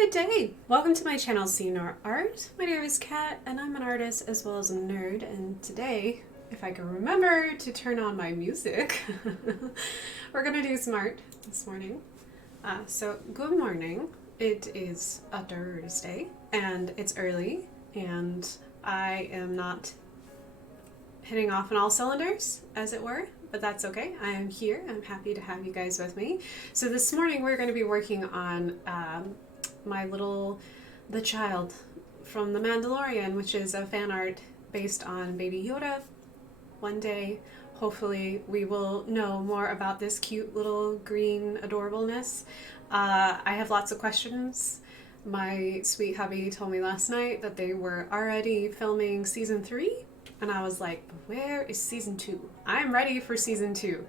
Good day! Welcome to my channel, See Nor Art. My name is Kat, and I'm an artist as well as a nerd, and today, if I can remember to turn on my music, we're gonna do some art this morning. So, good morning. It is a Thursday, and it's early, and I am not hitting off on all cylinders, as it were, but that's okay. I am here. I'm happy to have you guys with me. So this morning we're going to be working on the child from The Mandalorian, which is a fan art based on Baby Yoda. One day, hopefully, we will know more about this cute little green adorableness. I have lots of questions. My sweet hubby told me last night that they were already filming season 3. And I was like, where is season 2? I'm ready for season 2.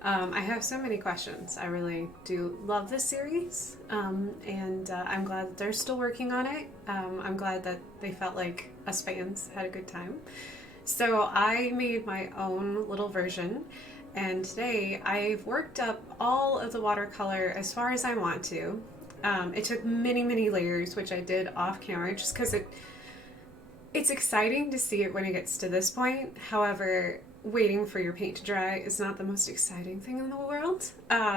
I have so many questions. I really do love this series. And I'm glad that they're still working on it. I'm glad that they felt like us fans had a good time. So I made my own little version. And today I've worked up all of the watercolor as far as I want to. It took many, many layers, which I did off camera just because it's exciting to see it when it gets to this point. However, waiting for your paint to dry is not the most exciting thing in the world.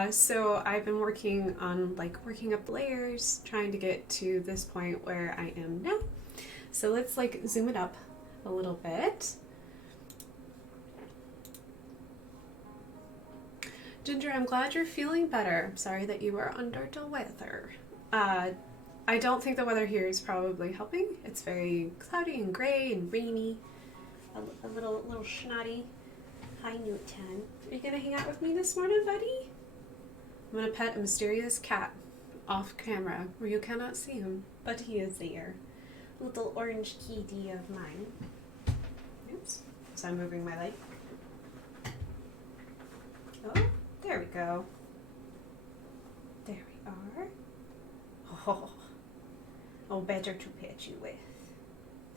So I've been working on working up layers, trying to get to this point where I am now. So let's zoom it up a little bit. Ginger, I'm glad you're feeling better. I'm sorry that you are under the weather. I don't think the weather here is probably helping. It's very cloudy and gray and rainy. A little snotty. Hi, Newton. Are you gonna hang out with me this morning, buddy? I'm gonna pet a mysterious cat off camera where you cannot see him, but he is there. Little orange kitty of mine. Oops. So I'm moving my light. Oh, there we go. There we are. Oh, better to pet you with.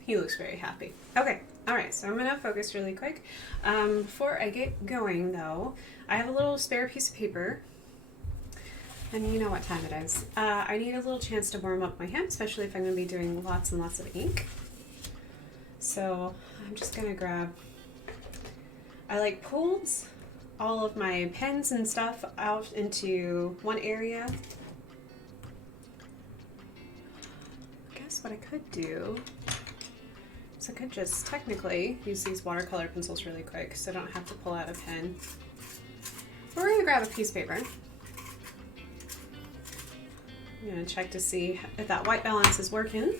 He looks very happy. Okay, alright, so I'm gonna focus really quick. Before I get going though, I have a little spare piece of paper. And you know what time it is. I need a little chance to warm up my hand, especially if I'm gonna be doing lots and lots of ink. So I'm just gonna grab, I pulled all of my pens and stuff out into one area. What I could do is I could just technically use these watercolor pencils really quick so I don't have to pull out a pen. We're going to grab a piece of paper. I'm going to check to see if that white balance is working.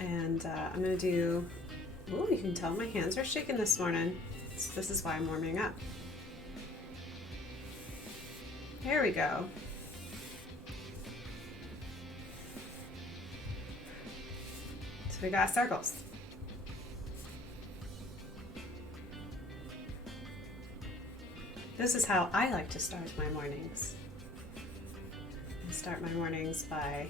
And I'm going to do, oh, you can tell my hands are shaking this morning. So this is why I'm warming up. There we go. So we got circles. This is how I like to start my mornings. I start my mornings by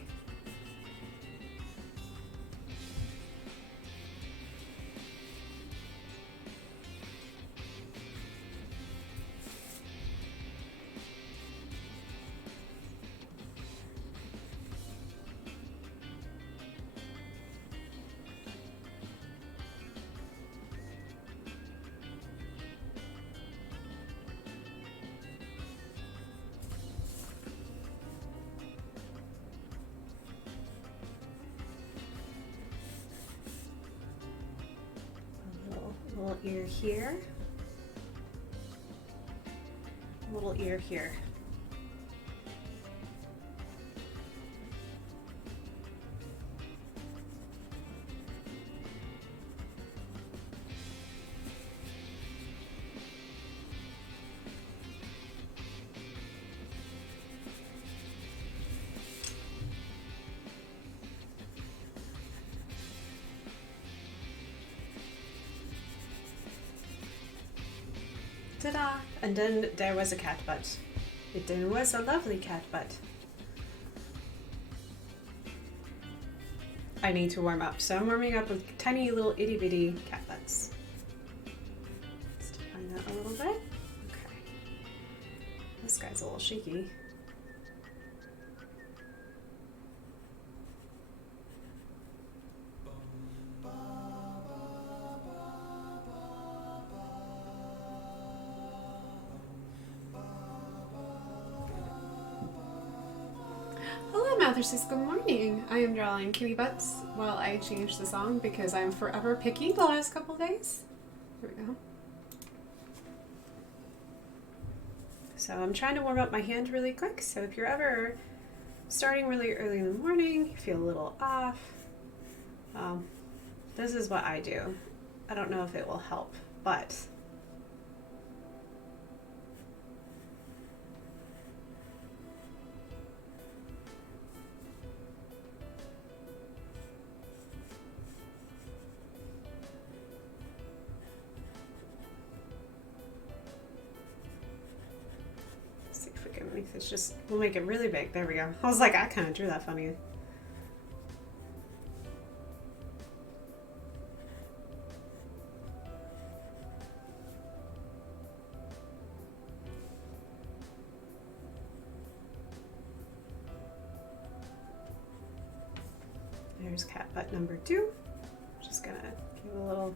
little ear here, little ear here. Ta-da! And then there was a cat butt. There was a lovely cat butt. I need to warm up, so I'm warming up with tiny little itty bitty cat butts. Let's define that a little bit. Okay. This guy's a little shaky. Mother says good morning. I am drawing kitty butts while I change the song because I'm forever picky the last couple days. Here we go. So I'm trying to warm up my hand really quick. So if you're ever starting really early in the morning, you feel a little off, this is what I do. I don't know if it will help, but it's just, we'll make it really big. There we go. I was like, I kind of drew that funny. There's cat butt number 2. Just gonna give a little.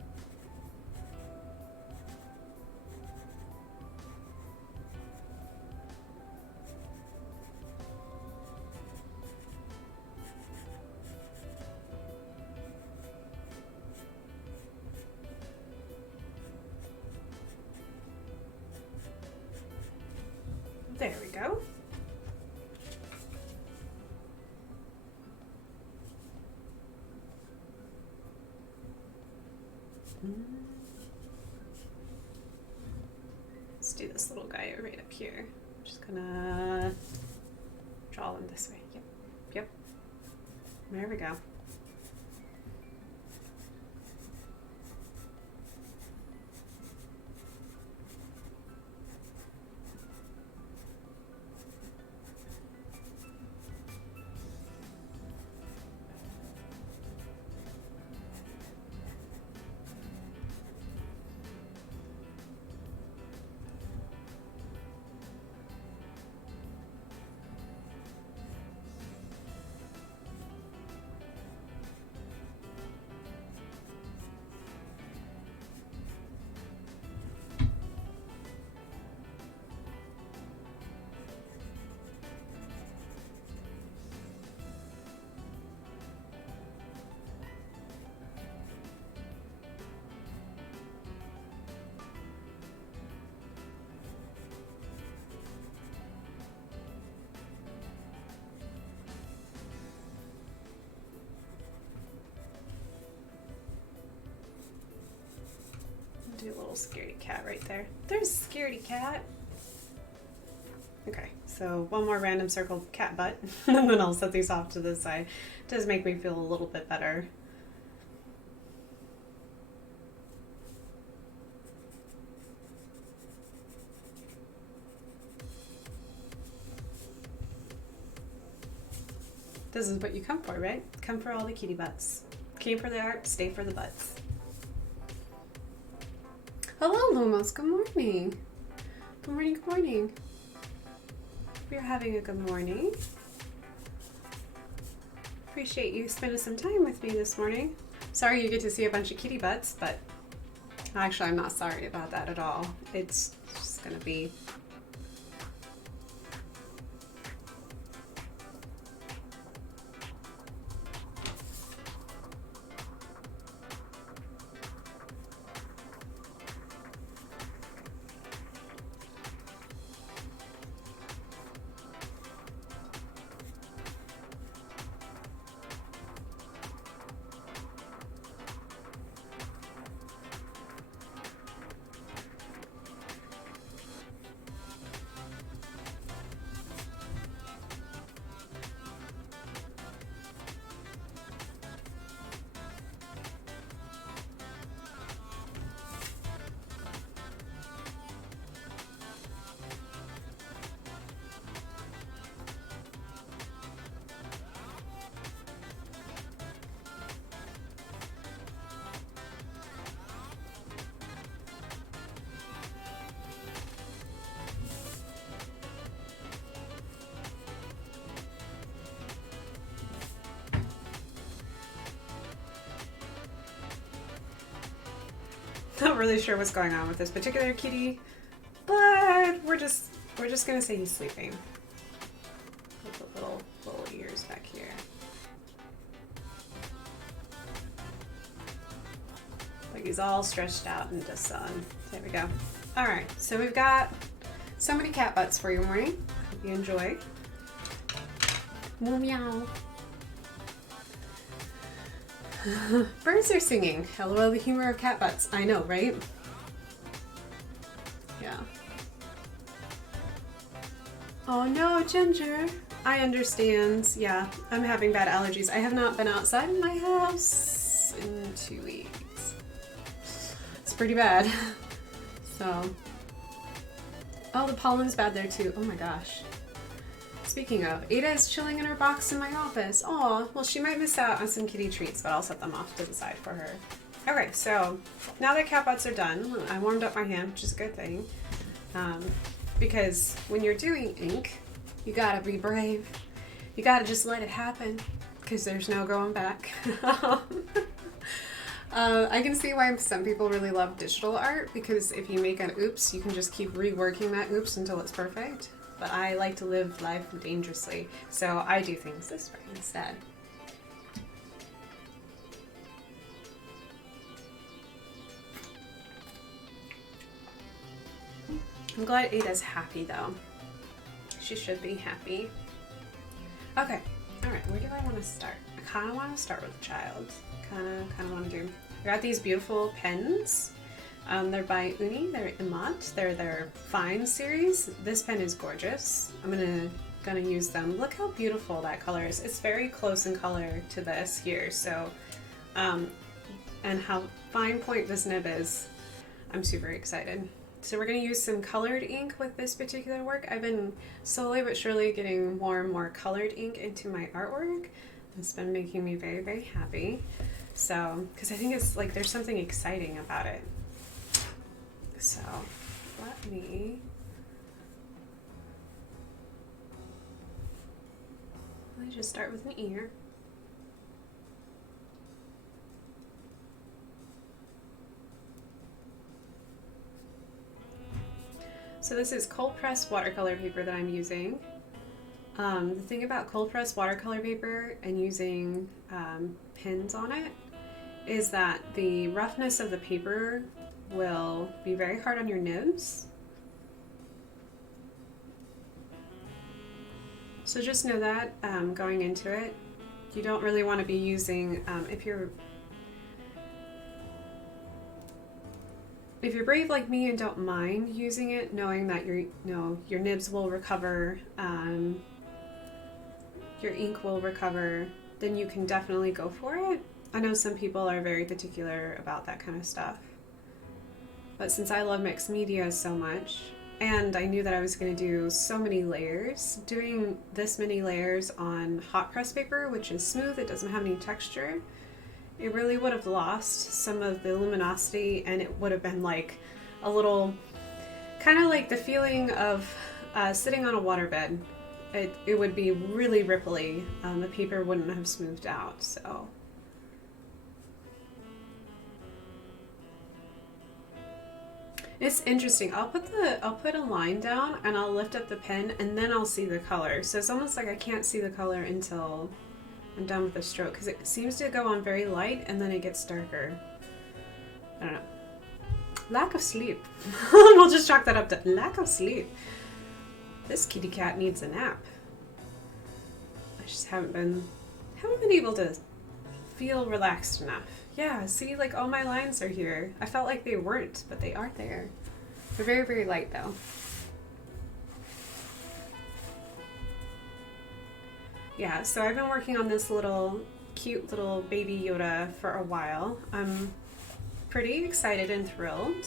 There we go. Let's do this little guy right up here. I'm just gonna draw them this way. Yep, yep. There we go. Do a little scaredy cat right there. There's a scaredy cat. Okay, so one more random circle cat butt, and then I'll set these off to the side. It does make me feel a little bit better. This is what you come for, right? Come for all the kitty butts. Came for the art, stay for the butts. Hello, Lumos. Good morning. Good morning, good morning. We're having a good morning. Appreciate you spending some time with me this morning. Sorry you get to see a bunch of kitty butts, but actually I'm not sorry about that at all. It's just gonna be not really sure what's going on with this particular kitty, but we're just gonna say he's sleeping. With the little ears back here. Like he's all stretched out in the sun. There we go. All right, so we've got so many cat butts for your morning. Hope you enjoy. Moo meow. Birds are singing. LOL, the humor of cat butts. I know, right? Yeah. Oh no, Ginger. I understand. Yeah, I'm having bad allergies. I have not been outside my house in 2 weeks. It's pretty bad. So. Oh, the pollen's bad there too. Oh my gosh. Speaking of, Ada is chilling in her box in my office. Aw, well she might miss out on some kitty treats, but I'll set them off to the side for her. Okay, so now that cat butts are done, I warmed up my hand, which is a good thing. Because when you're doing ink, you gotta be brave. You gotta just let it happen, because there's no going back. I can see why some people really love digital art, because if you make an oops, you can just keep reworking that oops until it's perfect. But I like to live life dangerously, so I do things this way instead. I'm glad Ada's happy though. She should be happy. Okay, alright, where do I want to start? I kind of want to start with the child. Kind of want to do. I got these beautiful pens. They're by Uni, they're Imat, they're their Fine series. This pen is gorgeous. I'm gonna use them. Look how beautiful that color is. It's very close in color to this here, so, and how fine point this nib is. I'm super excited. So we're gonna use some colored ink with this particular work. I've been slowly but surely getting more and more colored ink into my artwork. It's been making me very, very happy. So, because I think it's like, there's something exciting about it. So, let me just start with an ear. So this is cold pressed watercolor paper that I'm using. The thing about cold pressed watercolor paper and using pins on it is that the roughness of the paper will be very hard on your nibs. So just know that going into it, you don't really want to be using, if you're brave like me and don't mind using it, knowing that your nibs will recover, your ink will recover, then you can definitely go for it. I know some people are very particular about that kind of stuff. But since I love mixed media so much, and I knew that I was going to do so many layers, doing this many layers on hot press paper, which is smooth, it doesn't have any texture, it really would have lost some of the luminosity, and it would have been like a little, kind of like the feeling of sitting on a waterbed. It would be really ripply. The paper wouldn't have smoothed out, so. It's interesting. I'll put a line down and I'll lift up the pen and then I'll see the color. So it's almost like I can't see the color until I'm done with the stroke, because it seems to go on very light and then it gets darker. I don't know. Lack of sleep. We'll just chalk that up to lack of sleep. This kitty cat needs a nap. I just haven't been able to feel relaxed enough. Yeah, see, like all my lines are here. I felt like they weren't, but they are there. They're very, very light though. Yeah, so I've been working on this cute little baby Yoda for a while. I'm pretty excited and thrilled.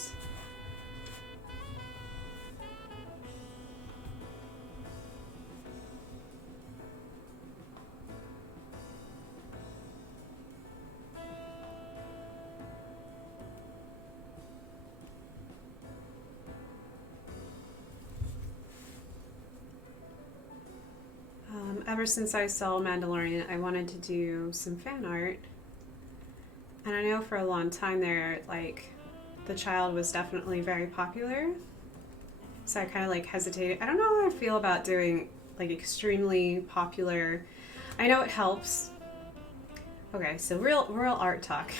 Ever since I saw Mandalorian, I wanted to do some fan art. And I know for a long time there, like, the child was definitely very popular. So I kind of like hesitated. I don't know how I feel about doing like extremely popular. I know it helps. Okay, so real art talk.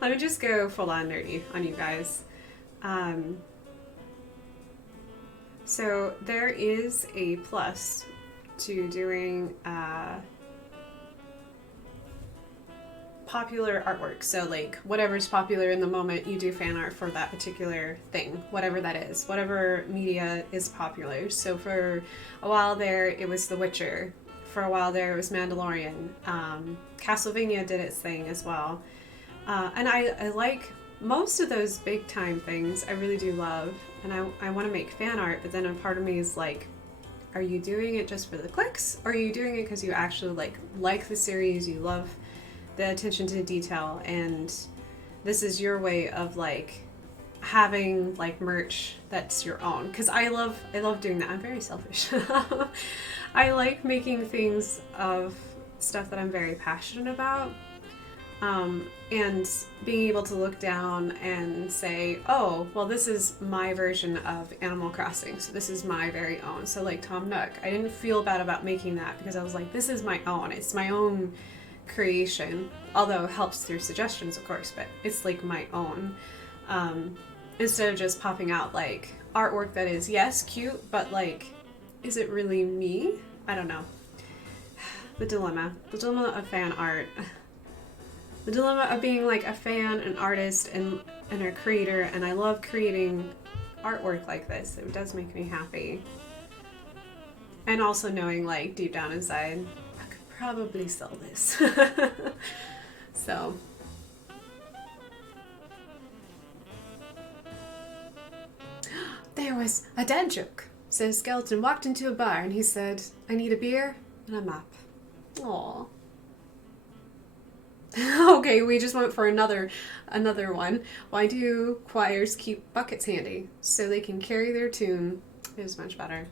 Let me just go full on nerdy on you guys. Um, so there is a plus to doing popular artwork. So like whatever's popular in the moment, you do fan art for that particular thing, whatever that is, whatever media is popular. So for a while there, it was The Witcher. For a while there, it was Mandalorian. Castlevania did its thing as well. And I like most of those big time things. I really do love. And I want to make fan art, but then a part of me is like, are you doing it just for the clicks? Or are you doing it because you actually like the series, you love the attention to detail, and this is your way of like having like merch that's your own? Because I love doing that. I'm very selfish. I like making things of stuff that I'm very passionate about, and being able to look down and say, oh, well, this is my version of Animal Crossing, so this is my very own. So like Tom Nook, I didn't feel bad about making that because I was like, this is my own. It's my own creation, although it helps through suggestions, of course, but it's like my own. Instead of just popping out like artwork that is, yes, cute, but like, is it really me? I don't know. The dilemma of fan art. The dilemma of being like a fan, an artist, and a creator, and I love creating artwork like this. It does make me happy. And also knowing like deep down inside, probably sell this. So there was a dad joke. So Skeleton walked into a bar and he said, I need a beer and a map. Aww. Okay, we just went for another one. Why do choirs keep buckets handy? So they can carry their tune. It was much better.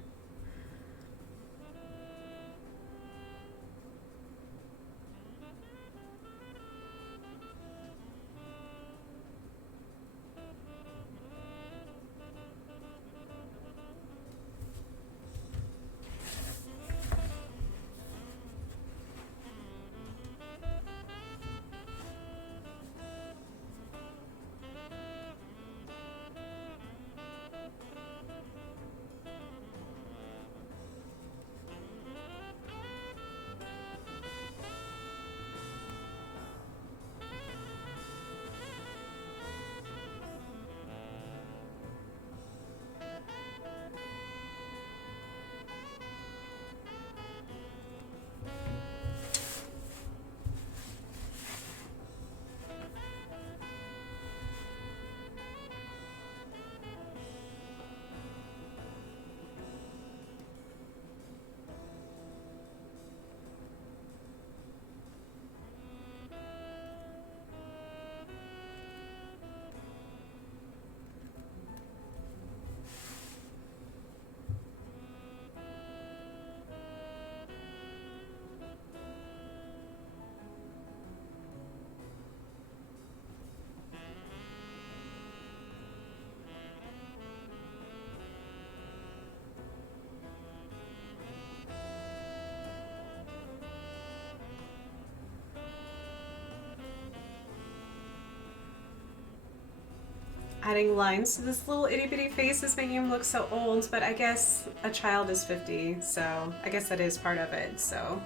Adding lines to this little itty bitty face is making him look so old, but I guess a child is 50, so I guess that is part of it, so.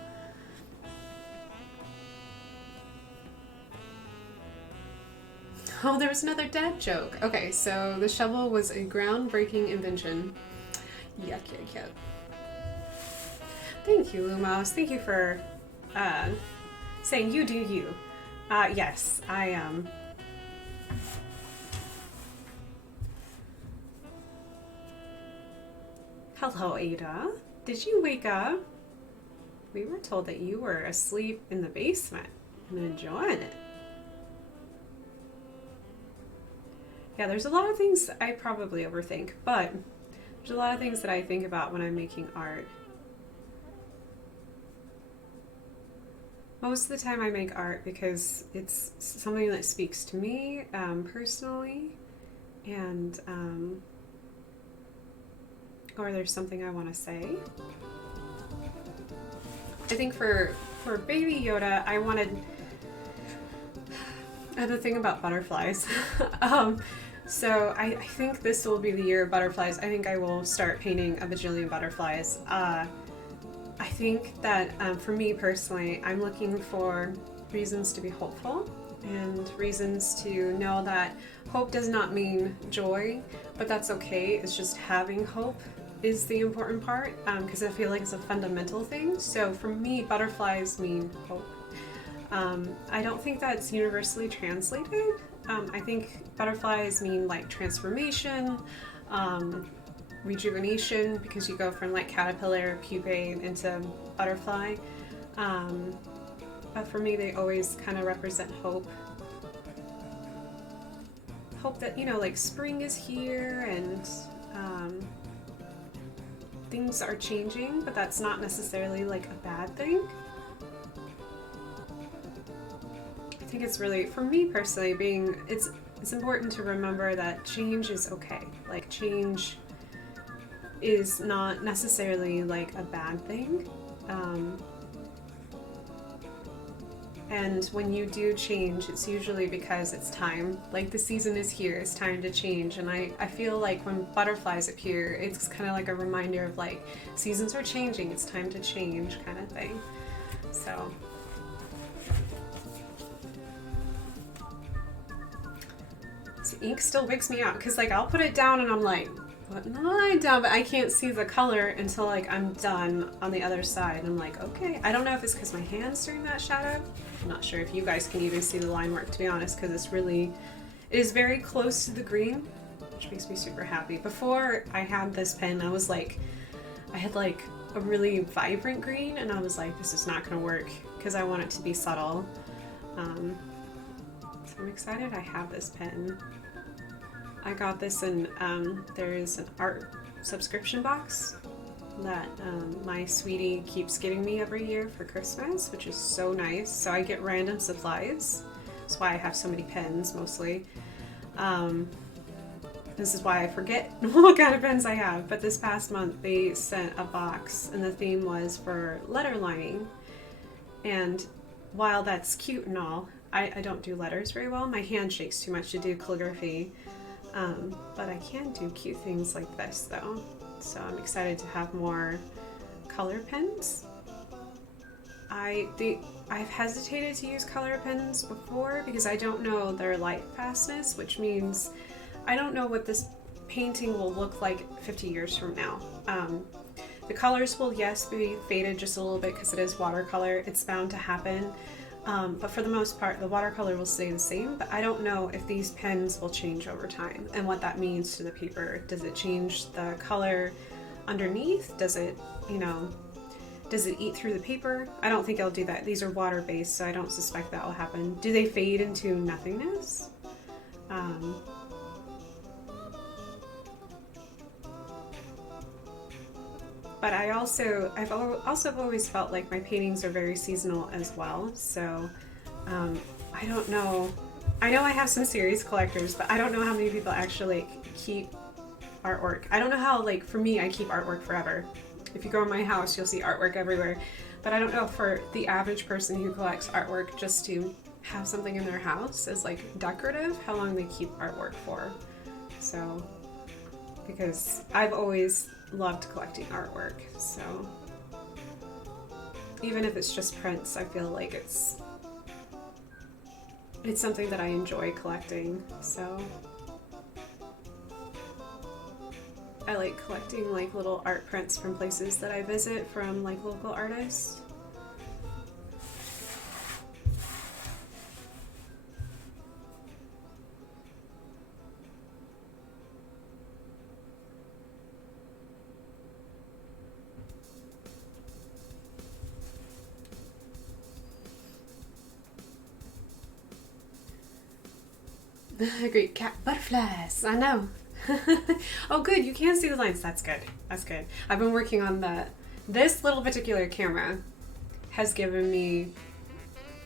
Oh, there was another dad joke. Okay, so the shovel was a groundbreaking invention. Yuck, yuck, yuck. Thank you, Lumos. Thank you for saying you do you. Yes, I am. Hello, Ada. Did you wake up? We were told that you were asleep in the basement and enjoying it. Yeah, there's a lot of things I probably overthink, but there's a lot of things that I think about when I'm making art. Most of the time I make art because it's something that speaks to me personally, and or there's something I want to say. I think for Baby Yoda, I wanted And the thing about butterflies. So I think this will be the year of butterflies. I think I will start painting a bajillion butterflies. I think that for me personally, I'm looking for reasons to be hopeful and reasons to know that hope does not mean joy, but that's okay. It's just having hope is the important part, because I feel like it's a fundamental thing. So for me, butterflies mean hope. I don't think that's universally translated. I think butterflies mean like transformation, rejuvenation, because you go from like caterpillar, pupae into butterfly. But for me, they always kind of represent hope. Hope that, you know, like spring is here and things are changing, but that's not necessarily like a bad thing. I think it's really, for me personally, it's important to remember that change is okay. Like change is not necessarily like a bad thing. And when you do change, it's usually because it's time. Like the season is here, it's time to change. And I feel like when butterflies appear, it's kind of like a reminder of like, seasons are changing, it's time to change kind of thing. So. So ink still wigs me out because like I'll put it down and I'm like, putting the line down, but I can't see the color until like I'm done on the other side. And I'm like, okay. I don't know if it's because my hand's doing that shadow. I'm not sure if you guys can even see the line work, to be honest, because it is very close to the green, which makes me super happy. Before I had this pen, I had like a really vibrant green, and I was like, this is not going to work because I want it to be subtle. So I'm excited I have this pen. I got this in, there's an art subscription box that my sweetie keeps getting me every year for Christmas, which is so nice. So I get random supplies. That's why I have so many pens, mostly. This is why I forget what kind of pens I have. But this past month, they sent a box, and the theme was for letter lining. And while that's cute and all, I don't do letters very well. My hand shakes too much to do calligraphy. But I can do cute things like this though. So I'm excited to have more color pens. I've hesitated to use color pens before because I don't know their light fastness, which means I don't know what this painting will look like 50 years from now. The colors will, yes, be faded just a little bit because it is watercolor. It's bound to happen. But for the most part, the watercolor will stay the same, but I don't know if these pens will change over time and what that means to the paper. Does it change the color underneath? Does it, does it eat through the paper? I don't think it'll do that. These are water-based, so I don't suspect that will happen. Do they fade into nothingness? But I've also always felt like my paintings are very seasonal as well. So I don't know. I know I have some serious collectors, but I don't know how many people actually keep artwork. I don't know how, like, for me, I keep artwork forever. If you go in my house, you'll see artwork everywhere. But I don't know for the average person who collects artwork just to have something in their house as like decorative, how long they keep artwork for. So, because I've always loved collecting artwork, so even if it's just prints, I feel like it's something that I enjoy collecting. So I like collecting like little art prints from places that I visit from like local artists. Great cat butterflies, I know. Oh good, you can see the lines. That's good. That's good. I've been working on this little particular camera has given me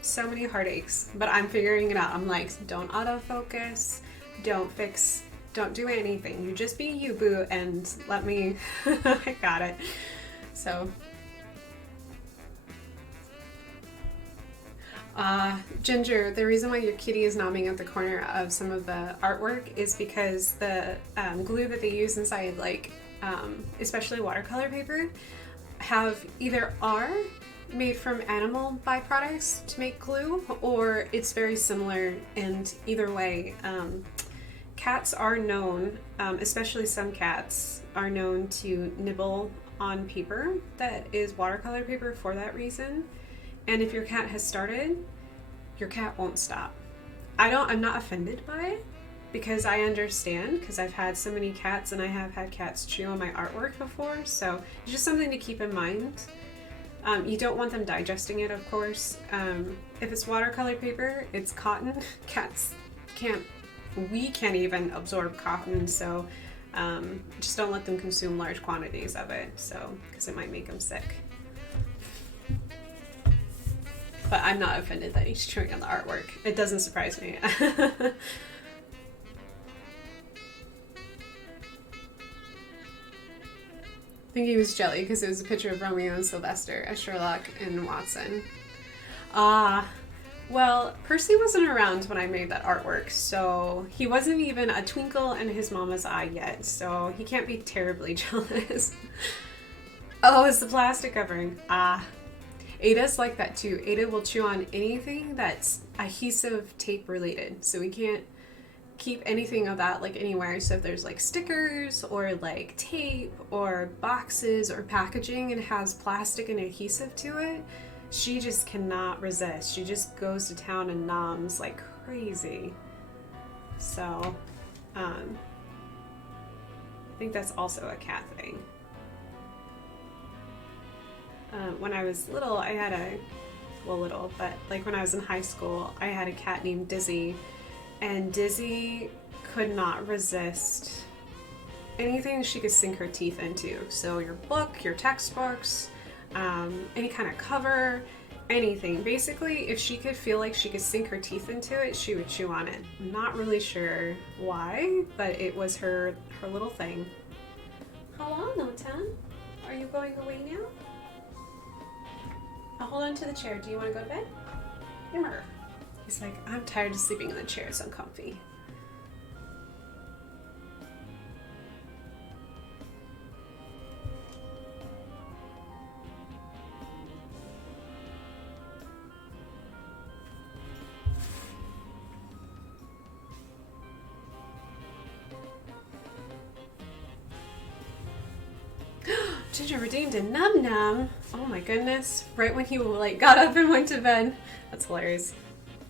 so many heartaches, but I'm figuring it out. I'm like, don't autofocus, don't do anything. You just be you, boo, and let me, I got it. So, Ginger, the reason why your kitty is nomming at the corner of some of the artwork is because the glue that they use inside, like, especially watercolor paper, are made from animal byproducts to make glue, or it's very similar, and either way, cats are known, especially some cats, are known to nibble on paper that is watercolor paper for that reason. And if your cat has started, your cat won't stop. I'm not offended by it because I understand, because I've had so many cats and I have had cats chew on my artwork before. So it's just something to keep in mind. You don't want them digesting it, of course. If it's watercolor paper, it's cotton. We can't even absorb cotton, so just don't let them consume large quantities of it, because it might make them sick. But I'm not offended that he's chewing on the artwork. It doesn't surprise me. I think he was jelly because it was a picture of Romeo and Sylvester as Sherlock and Watson. Well, Percy wasn't around when I made that artwork, so he wasn't even a twinkle in his mama's eye yet, so he can't be terribly jealous. Oh, it's the plastic covering. Ada's like that too. Ada will chew on anything that's adhesive tape related, so we can't keep anything of that like anywhere. So if there's like stickers or like tape or boxes or packaging and has plastic and adhesive to it, she just cannot resist. She just goes to town and noms like crazy. So I think that's also a cat thing. When I was little, when I was in high school, I had a cat named Dizzy, and Dizzy could not resist anything she could sink her teeth into. So your book, your textbooks, any kind of cover, anything. Basically, if she could feel like she could sink her teeth into it, she would chew on it. I'm not really sure why, but it was her little thing. Hello, Notan. Are you going away now? I'll hold on to the chair. Do you want to go to bed? Remember. He's like, I'm tired of sleeping in the chair. It's uncomfy. Ginger redeemed a num num. Oh my goodness. Right when he got up and went to bed. That's hilarious.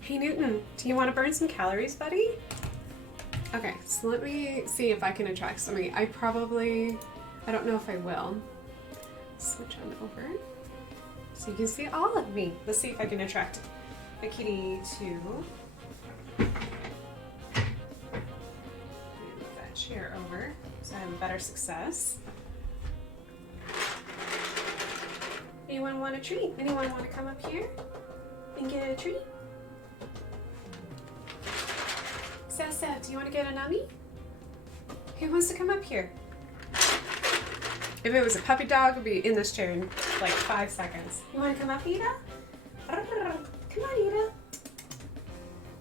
Hey Newton, do you want to burn some calories, buddy? Okay, so let me see if I can attract somebody. I don't know if I will. Switch on over so you can see all of me. Let's see if I can attract a kitty to move that chair over so I have a better success. Anyone want a treat? Anyone want to come up here and get a treat? Seth, do you want to get a nummy? Who wants to come up here? If it was a puppy dog, it would be in this chair in like 5 seconds. You want to come up, Ida? Come on, Ida.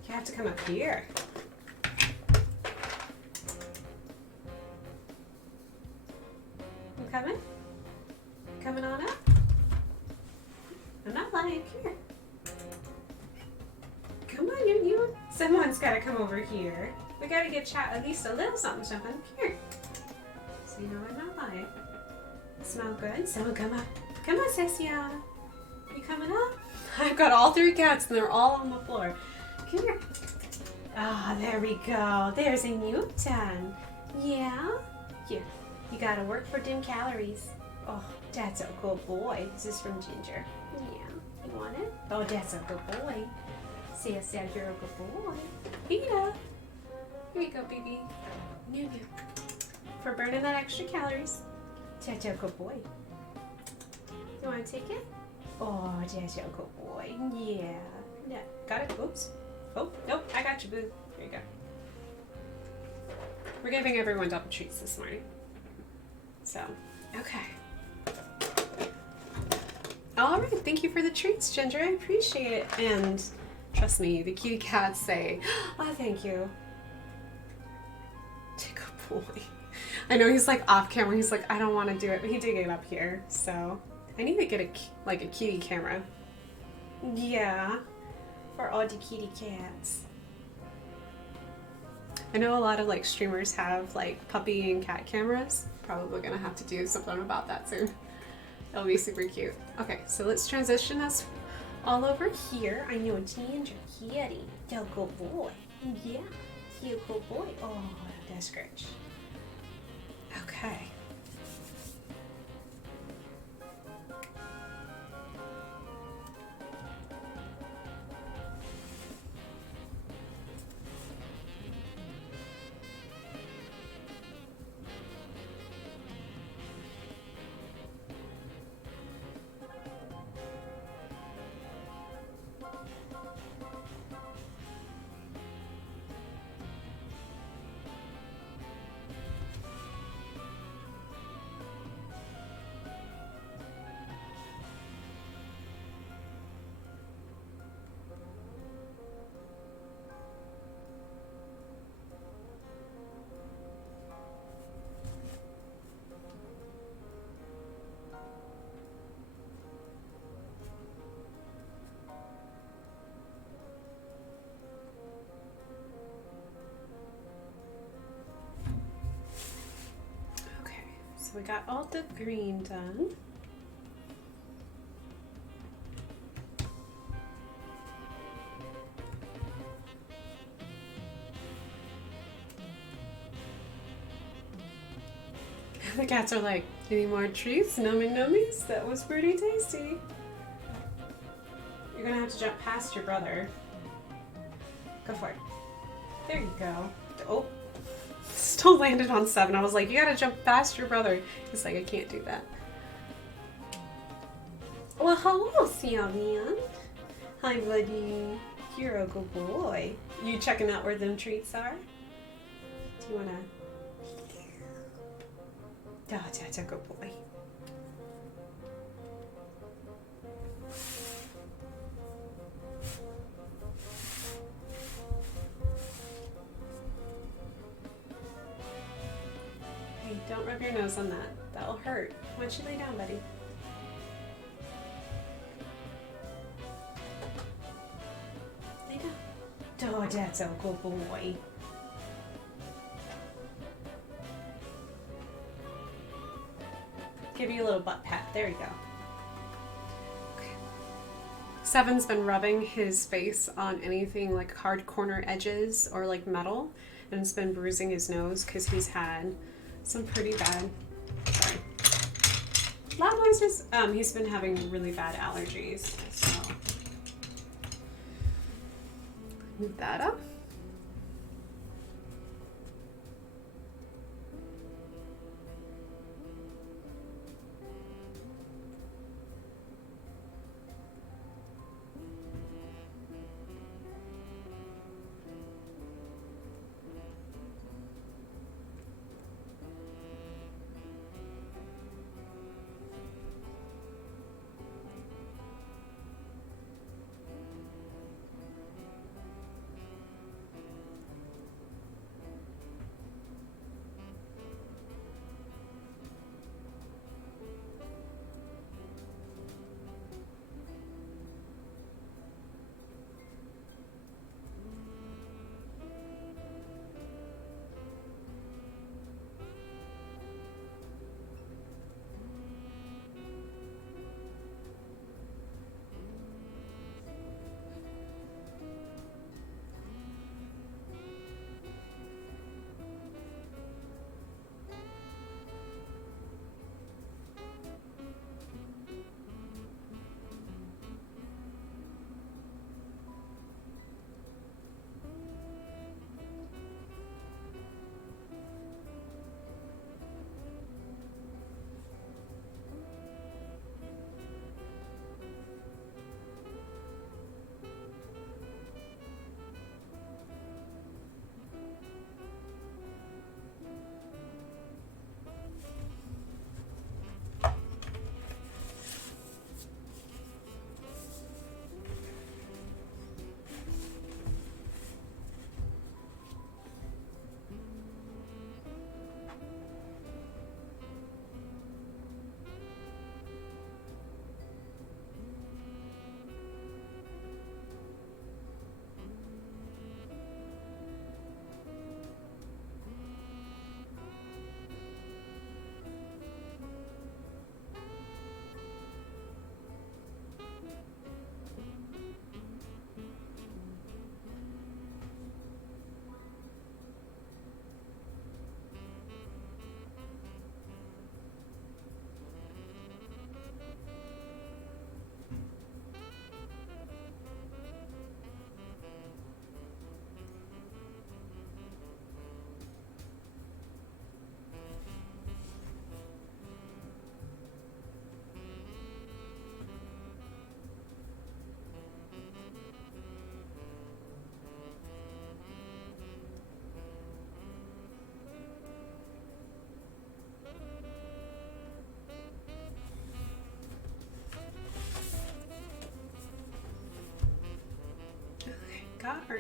You have to come up here. You coming? Coming on up? I'm not lying. Come here. Come on, you. Someone's got to come over here. We got to get chat at least a little something. Come here. So you know I'm not lying. Smell good? Someone come up. Come on, Cecilia. You coming up? I've got all 3 cats and they're all on the floor. Come here. Ah, there we go. There's a Newton. Yeah? Here. You got to work for dim calories. Oh, that's a good boy. This is from Ginger. Yeah. You want it? Oh, that's a good boy. Sia said you're a good boy. Peter. Here you go, baby. New. For burning that extra calories. That's a good boy. You want to take it? Oh, that's a good boy. Yeah. Got it? Oops. Oh, nope. I got you, boo. Here you go. We're giving everyone double treats this morning. So, okay. All right, thank you for the treats, Ginger. I appreciate it. And Trust me, the kitty cats say, oh, thank you. Good boy. I know he's like off camera. He's like, I don't want to do it, but he did get up here. So I need to get a kitty camera. Yeah, for all the kitty cats. I know a lot of like streamers have like puppy and cat cameras. Probably gonna have to do something about that soon. It'll be super cute. Okay, so let's transition us all over here. I know Ginger Kitty. Yo, good boy. Yeah, you good boy. Oh, that's great. Okay. We got all the green done. The cats are like, any more treats? Nummy nummies? That was pretty tasty. You're gonna have to jump past your brother. Go for it. There you go. Oh. Still landed on 7. I was like, you gotta jump past your brother. He's like, I can't do that. Well, hello, Xiaomian. Hi, buddy. You're a good boy. You checking out where them treats are? Do you wanna? Oh, that's a good boy. Don't rub your nose on that. That'll hurt. Why don't you lay down, buddy? Lay down. Oh, that's a good boy. Give you a little butt pat. There you go. Okay. 7's been rubbing his face on anything like hard corner edges or like metal, and it's been bruising his nose because he's had some pretty bad, sorry, loud noises. He's been having really bad allergies, so move that up.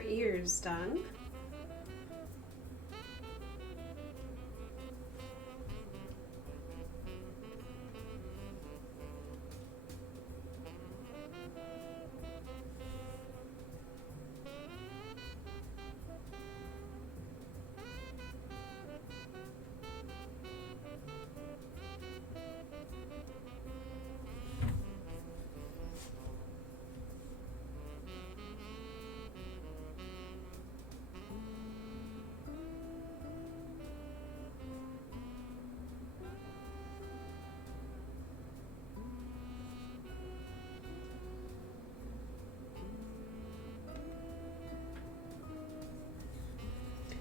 ears done.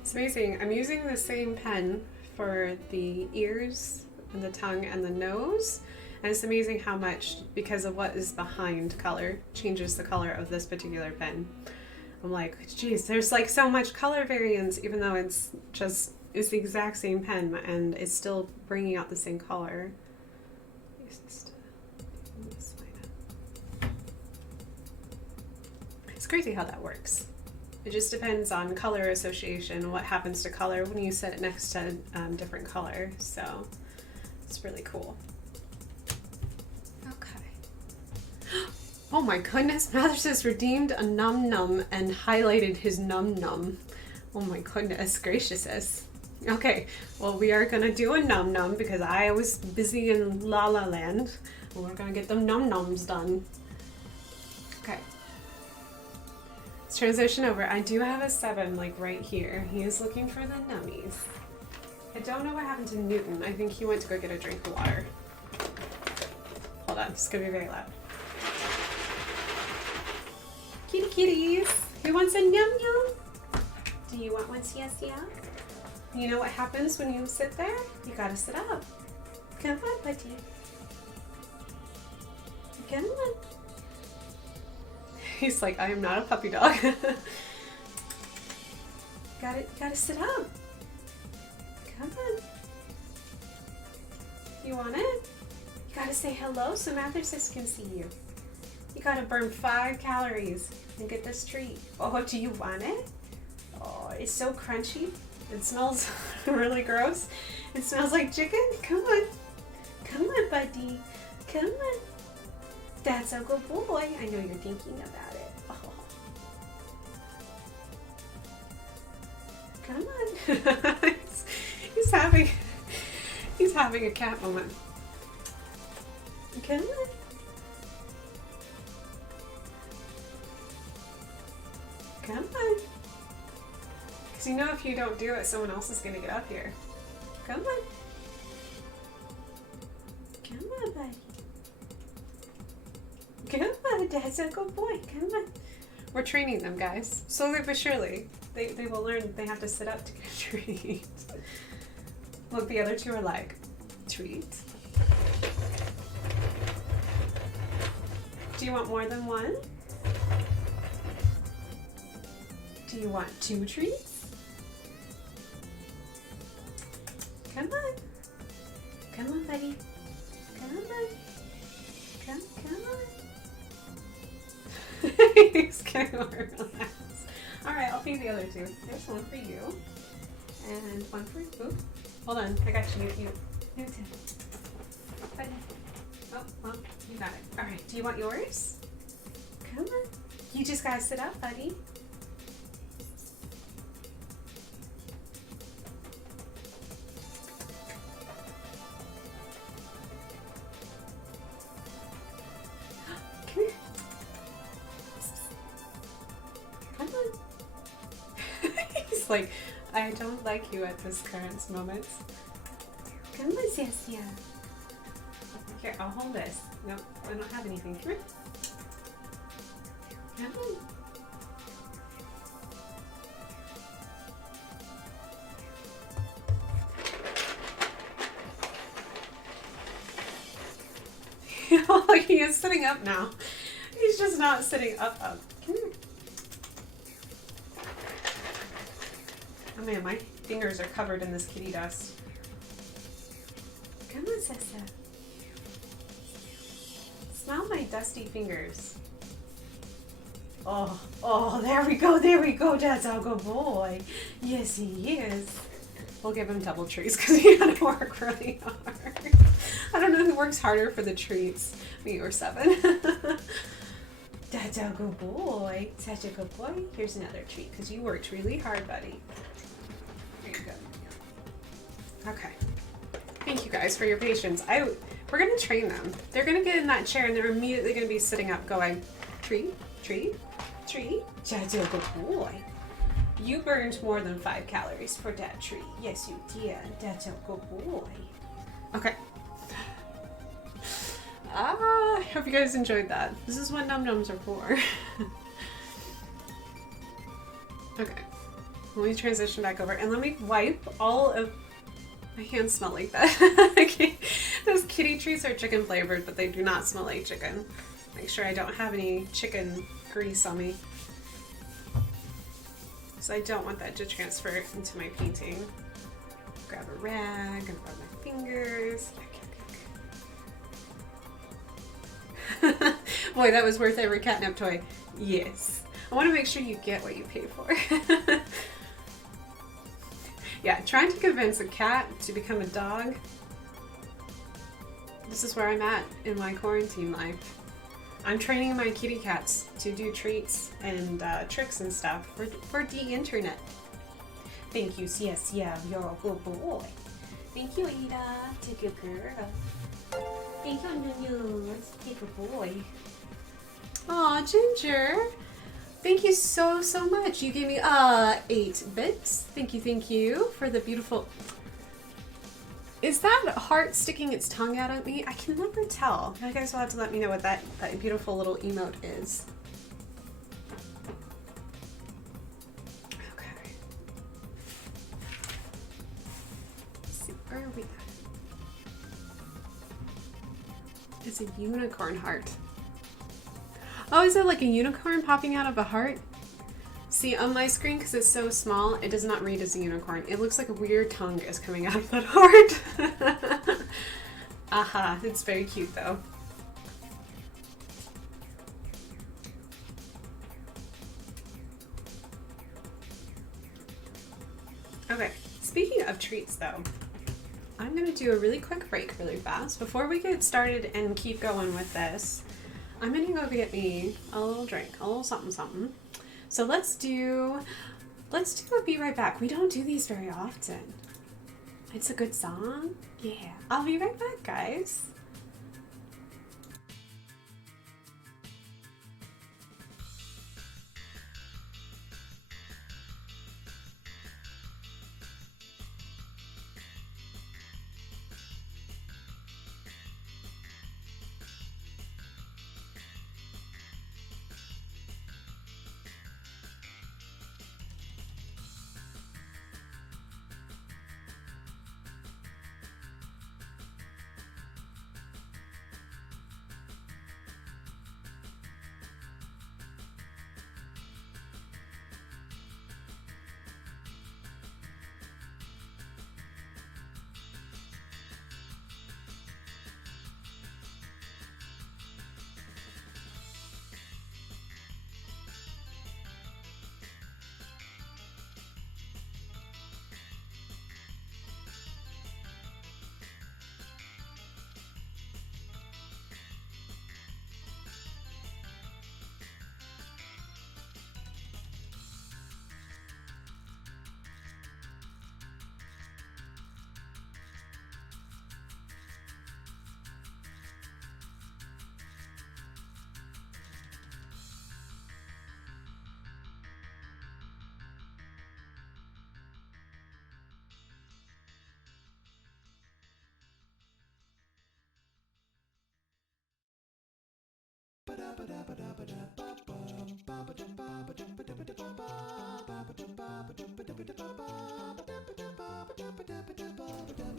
It's amazing. I'm using the same pen for the ears and the tongue and the nose. And it's amazing how much, because of what is behind color, changes the color of this particular pen. I'm like, geez, there's like so much color variance, even though it's the exact same pen and it's still bringing out the same color. It's crazy how that works. It just depends on color association, what happens to color when you set it next to different color. So it's really cool. Okay. Oh my goodness, Mathers has redeemed a num num and highlighted his num num. Oh my goodness gracious. Okay, well we are gonna do a num num because I was busy in La La Land. And we're gonna get them num nums done. Okay. Let's transition over. I do have a 7 like right here. He is looking for the nummies. I don't know what happened to Newton. I think he went to go get a drink of water. Hold on, it's gonna be very loud. Kitty kitties! Who wants a num num? Do you want one, Sia? You know what happens when you sit there? You gotta sit up. Come on, buddy. Come on. He's like, I am not a puppy dog. gotta sit up. Come on. You want it? You gotta say hello so Mathers can see you. You gotta burn 5 calories and get this treat. Oh, do you want it? Oh, it's so crunchy. It smells really gross. It smells like chicken. Come on. Come on, buddy. Come on. That's a good boy. I know you're thinking about it. Oh. Come on. he's having a cat moment. Come on. Come on. Because you know if you don't do it, someone else is going to get up here. Come on. Come on, buddy. Come on, Dad's a good boy. Come on. We're training them, guys. Slowly but surely. They will learn they have to sit up to get a treat. Look, the other 2 are like, treat. Do you want more than 1? Do you want 2 treats? Come on. Come on, buddy. Come on. Come on. He's getting more relaxed. Alright, I'll feed the other 2. There's 1 for you. And 1 for you. Ooh, hold on. I got you. You too. Buddy. Oh, well, you got it. Alright, do you want yours? Come on. You just gotta sit up, buddy. Like, I don't like you at this current moment. Come on, Sia. Here, I'll hold this. Nope, I don't have anything. Come here. Come on. Like, he is sitting up now. He's just not sitting up. Come here. Oh man, my fingers are covered in this kitty dust. Come on, Sessa. Smell my dusty fingers. Oh, there we go, that's our good boy. Yes, he is. We'll give him double treats because he had to work really hard. I don't know who works harder for the treats, me or Seven. That's a good boy. Such a good boy. Here's another treat because you worked really hard, buddy. There you go. Okay. Thank you guys for your patience. We're gonna train them. They're gonna get in that chair and they're immediately gonna be sitting up going, treat, treat, treat. That's a good boy. You burned more than 5 calories for that treat. Yes, you did. That's a good boy. Okay. I hope you guys enjoyed that. This is what num-nums are for. Okay. Let me transition back over and let me wipe all of... My hands smell like that. Okay. Those kitty treats are chicken flavored, but they do not smell like chicken. Make sure I don't have any chicken grease on me. So I don't want that to transfer into my painting. Grab a rag and rub my fingers. Boy, that was worth every catnip toy. Yes. I want to make sure you get what you pay for. Yeah, trying to convince a cat to become a dog. This is where I'm at in my quarantine life. I'm training my kitty cats to do treats and tricks and stuff for the internet. Thank you. Yes, yeah, you're a good boy. Thank you, Ada. Take a girl. Thank you, Nunez. Take a boy. Aw, Ginger. Thank you so much. You gave me 8 bits. Thank you for the beautiful... Is that heart sticking its tongue out at me? I can never tell. You guys will have to let me know what that beautiful little emote is. Okay. Let's see, where are we at? It's a unicorn heart. Oh, is it like a unicorn popping out of a heart? See, on my screen, because it's so small, it does not read as a unicorn. It looks like a weird tongue is coming out of that heart. Aha, it's very cute though. Okay, speaking of treats though, I'm gonna do a really quick break really fast. Before we get started and keep going with this, I'm gonna go get me a little drink, a little something. So let's do a Be Right Back. We don't do these very often. It's a good song. Yeah, I'll be right back, guys.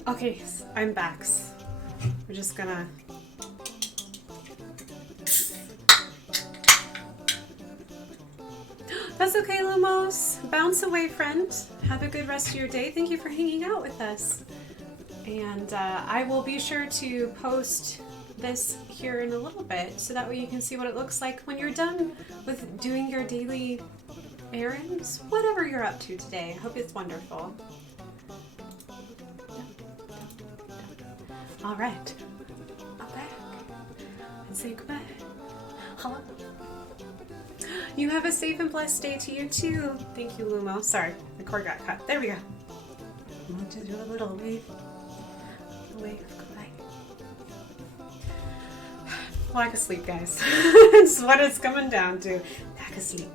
Okay, I'm back. We're just gonna... That's okay, Lumos. Bounce away, friend. Have a good rest of your day. Thank you for hanging out with us. And I will be sure to post this here in a little bit so that way you can see what it looks like when you're done with doing your daily errands, whatever you're up to today. I hope it's wonderful. All right, I'm back and say goodbye. Hello. You have a safe and blessed day to you too. Thank you, Lumo. Sorry, the cord got cut. There we go. I'm going to do a little wave. Wave goodbye. Lack of sleep, guys. It's what it's coming down to. Lack of sleep.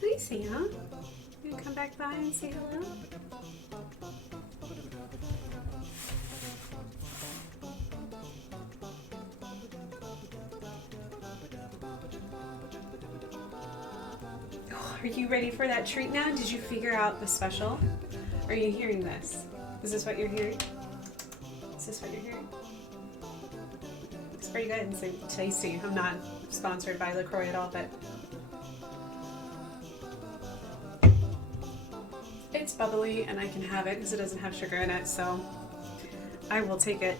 Hi, Sam. You come back by and say hello? Oh, are you ready for that treat now? Did you figure out the special? Are you hearing this? Is this what you're hearing? Is this what you're hearing? It's pretty good and so tasty. I'm not sponsored by LaCroix at all, but it's bubbly and I can have it because it doesn't have sugar in it, so I will take it.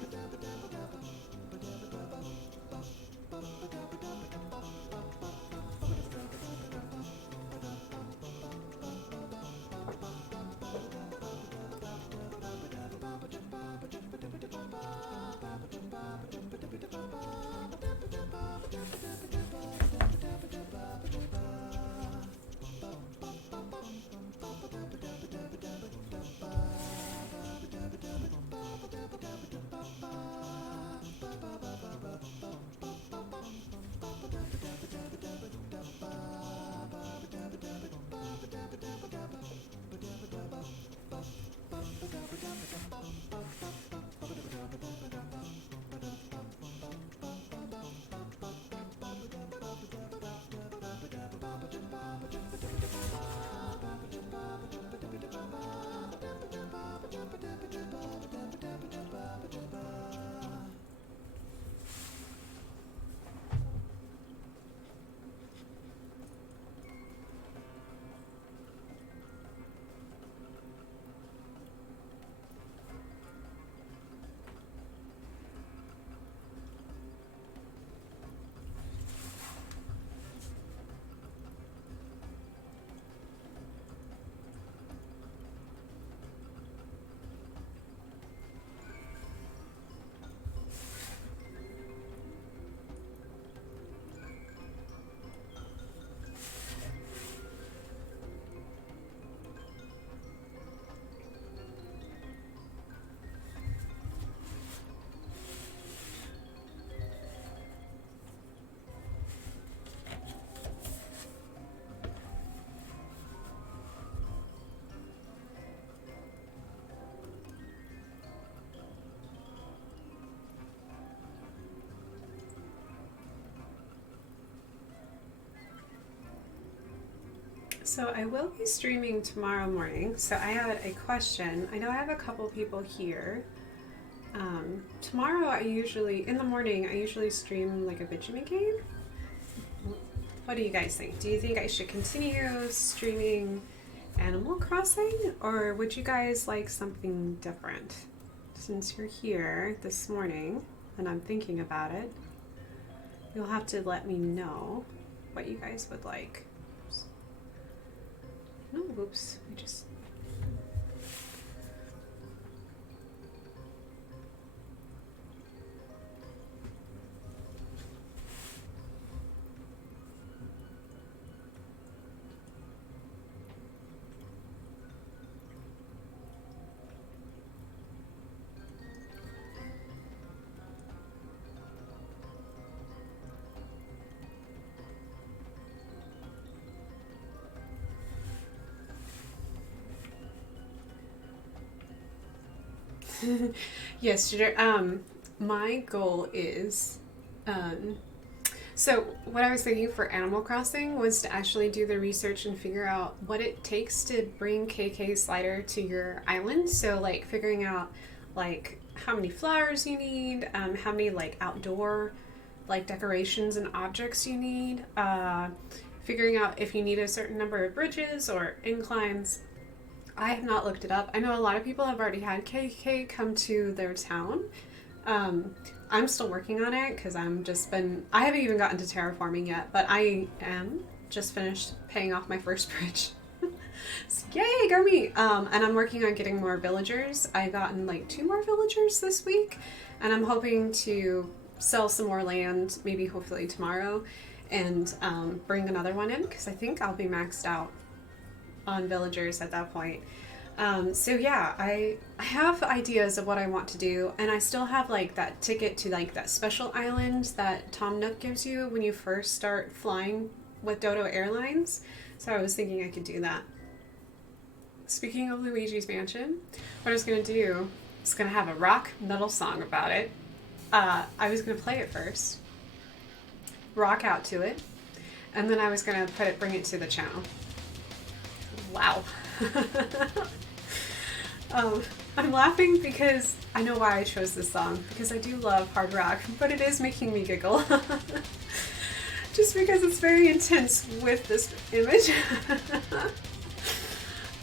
So I will be streaming tomorrow morning. So I had a question. I know I have a couple people here. Tomorrow in the morning, I usually stream like a video game. What do you guys think? Do you think I should continue streaming Animal Crossing, or would you guys like something different? Since you're here this morning and I'm thinking about it, you'll have to let me know what you guys would like. No, whoops, I just... Yes, my goal is, um, so what I was thinking for Animal Crossing was to actually do the research and figure out what it takes to bring KK Slider to your island. So like figuring out like how many flowers you need, how many like outdoor like decorations and objects you need, figuring out if you need a certain number of bridges or inclines. I have not looked it up. I know a lot of people have already had KK come to their town. Um, I'm still working on it because I haven't even gotten to terraforming yet, but I am just finished paying off my first bridge. So, yay, go me! And I'm working on getting more villagers. I've gotten like 2 more villagers this week, and I'm hoping to sell some more land, maybe hopefully tomorrow, and bring another one in because I think I'll be maxed out on villagers at that point. So yeah, I have ideas of what I want to do, and I still have like that ticket to like that special island that Tom Nook gives you when you first start flying with Dodo Airlines. So I was thinking I could do that. Speaking of Luigi's Mansion, what I was gonna do is gonna have a rock metal song about it. I was gonna play it first, rock out to it, and then I was gonna bring it to the channel. Wow. I'm laughing because I know why I chose this song, because I do love hard rock, but it is making me giggle. Just because it's very intense with this image.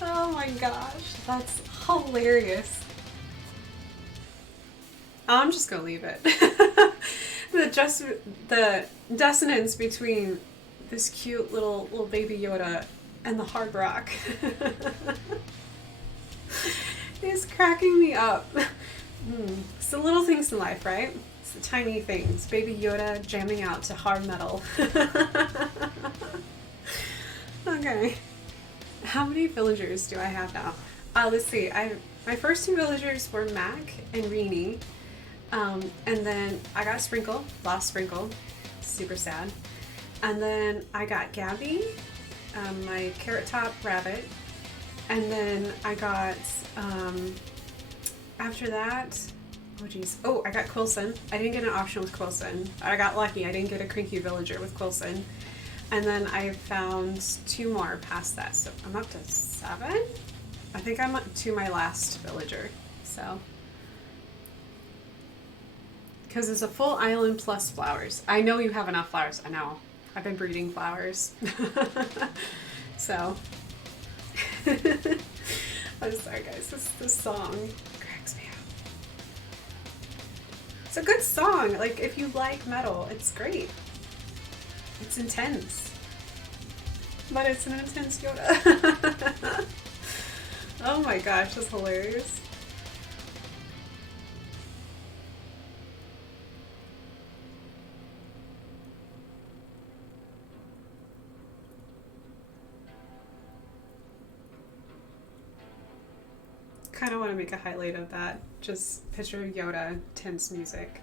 Oh my gosh, that's hilarious. I'm just gonna leave it. The dissonance between this cute little baby Yoda and the hard rock is cracking me up. It's the little things in life, right? It's the tiny things. Baby Yoda jamming out to hard metal. Okay. How many villagers do I have now? Let's see. My first 2 villagers were Mac and Reenie. And then I got Sprinkle, lost Sprinkle. Super sad. And then I got Gabby, my carrot top rabbit, and then I got after that, I got Quilson. I didn't get an option with Quilson. I got lucky. I didn't get a cranky villager with Quilson. And then I found 2 more past that, so I'm up to 7. I think I'm up to my last villager. So because it's a full island plus flowers. I know you have enough flowers. I know. I've been breeding flowers. So, I'm sorry guys, this song cracks me up. It's a good song. Like, if you like metal, it's great. It's intense. But it's an intense Yoda. Oh my gosh, that's hilarious. Kind of want to make a highlight of that. Just picture Yoda, tense music.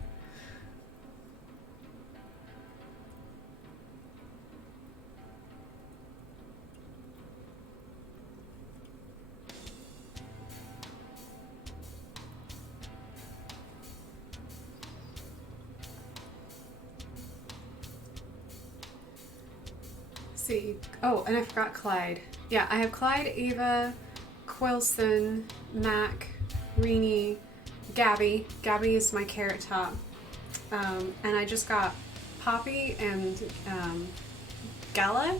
See. Oh, and I forgot Clyde. Yeah, I have Clyde, Ava, Quilson, Mac, Reenie, Gabby. Gabby is my carrot top. And I just got Poppy and Gala?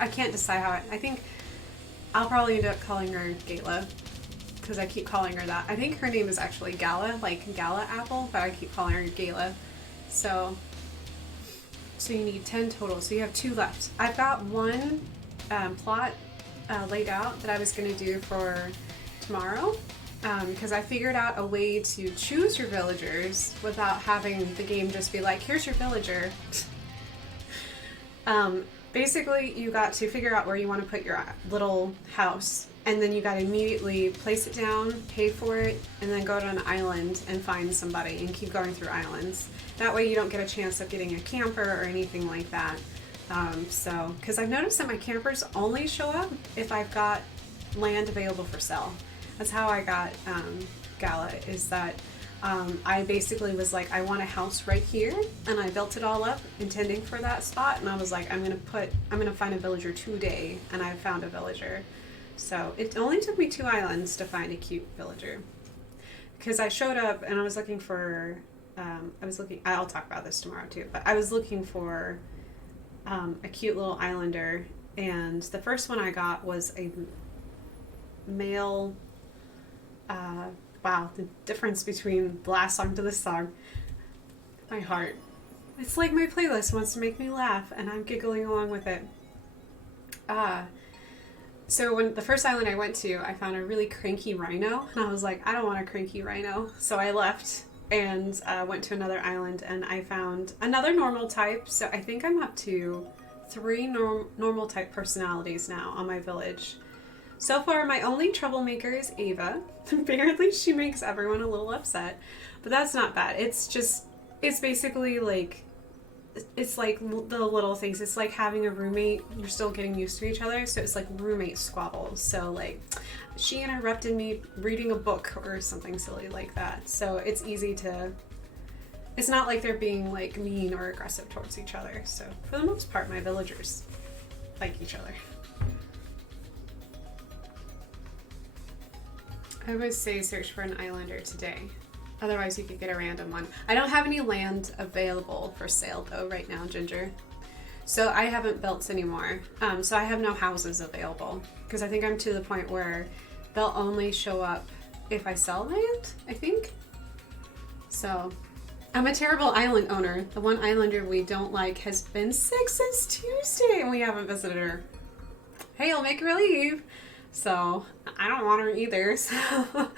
I can't decide how I think I'll probably end up calling her Gala because I keep calling her that. I think her name is actually Gala, like Gala Apple, but I keep calling her Gala. So you need 10 total. So you have 2 left. I've got 1 plot laid out that I was going to do for tomorrow because I figured out a way to choose your villagers without having the game just be like, here's your villager. Basically, you got to figure out where you want to put your little house, and then you got to immediately place it down, pay for it, and then go to an island and find somebody and keep going through islands. That way you don't get a chance of getting a camper or anything like that. Because I've noticed that my campers only show up if I've got land available for sale. That's how I got gala is that I basically was like, I want a house right here, and I built it all up intending for that spot, and I was like, I'm gonna find a villager today, and I found a villager. So it only took me 2 islands to find a cute villager, because I showed up and I was looking for I'll talk about this tomorrow too, but I was looking for a cute little islander, and the first one I got was a male. Wow, the difference between the last song to this song. My heart. It's like my playlist wants to make me laugh, and I'm giggling along with it. So when the first island I went to, I found a really cranky rhino, and I was like, I don't want a cranky rhino. So I left and went to another island, and I found another normal type. So I think I'm up to 3 normal type personalities now on my village. So far, my only troublemaker is Ava. Apparently, she makes everyone a little upset, but that's not bad. It's basically like, it's like the little things. It's like having a roommate. You're still getting used to each other, so it's like roommate squabbles. So like, she interrupted me reading a book or something silly like that. So it's easy to, it's not like they're being like mean or aggressive towards each other. So for the most part, my villagers like each other. I would say search for an islander today. Otherwise, you could get a random one. I don't have any land available for sale, though, right now, Ginger. So I haven't built anymore. So I have no houses available. Because I think I'm to the point where they'll only show up if I sell land, I think. So I'm a terrible island owner. The one islander we don't like has been sick since Tuesday, and we haven't visited her. Hey, I'll make her leave. So I don't want her either. So.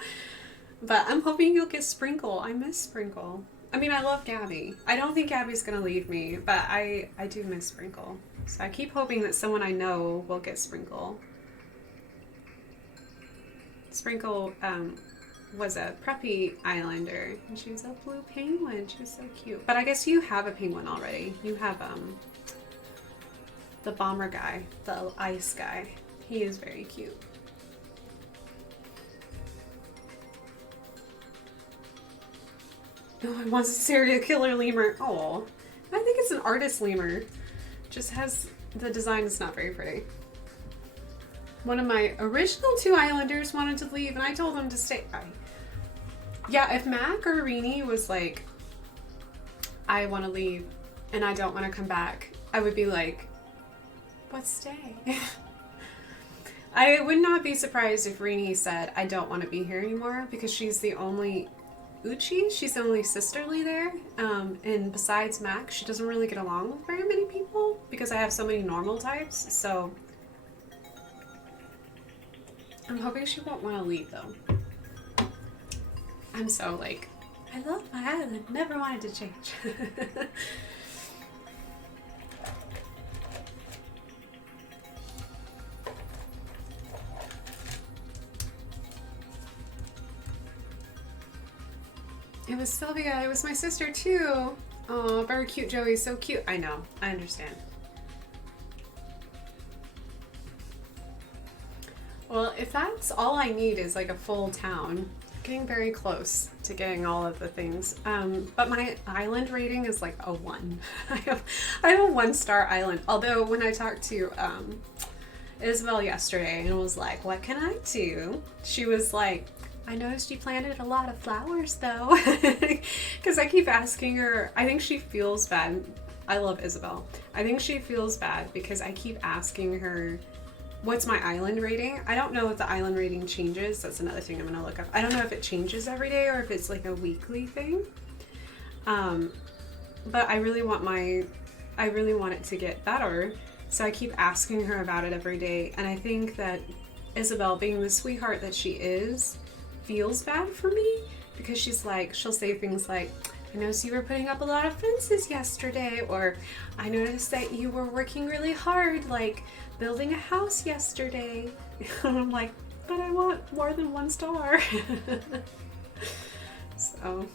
But I'm hoping you'll get Sprinkle. I miss Sprinkle. I mean, I love Gabby. I don't think Gabby's going to leave me, but I do miss Sprinkle. So I keep hoping that someone I know will get Sprinkle. Sprinkle was a preppy islander, and she was a blue penguin. She was so cute. But I guess you have a penguin already. You have the bomber guy, the ice guy. He is very cute. Oh, it wants a serial killer lemur. Oh, I think it's an artist lemur. Just has, the design is not very pretty. One of my original 2 islanders wanted to leave, and I told them to stay. Yeah, if Mac or Rini was like, I want to leave and I don't want to come back, I would be like, but stay. I would not be surprised if Rini said, I don't want to be here anymore, because she's the only Uchi, she's the only sisterly there, and besides Mac, she doesn't really get along with very many people, because I have so many normal types, so I'm hoping she won't want to leave, though. I'm so like, I love my island, never wanted to change. It was Sylvia. It was my sister, too. Oh, very cute, Joey. So cute. I know. I understand. Well, if that's all I need is like a full town, getting very close to getting all of the things. But my island rating is like a 1. I have a 1-star island. Although when I talked to Isabel yesterday and was like, what can I do? She was like, I noticed you planted a lot of flowers, though. Because I keep asking her. I think she feels bad. I love Isabel. I think she feels bad because I keep asking her, what's my island rating? I don't know if the island rating changes. That's another thing I'm going to look up. I don't know if it changes every day or if it's like a weekly thing. But I really want it to get better. So I keep asking her about it every day. And I think that Isabel, being the sweetheart that she is, feels bad for me, because she's like, she'll say things like, I noticed you were putting up a lot of fences yesterday, or I noticed that you were working really hard, like building a house yesterday. And I'm like, but I want more than 1 star. So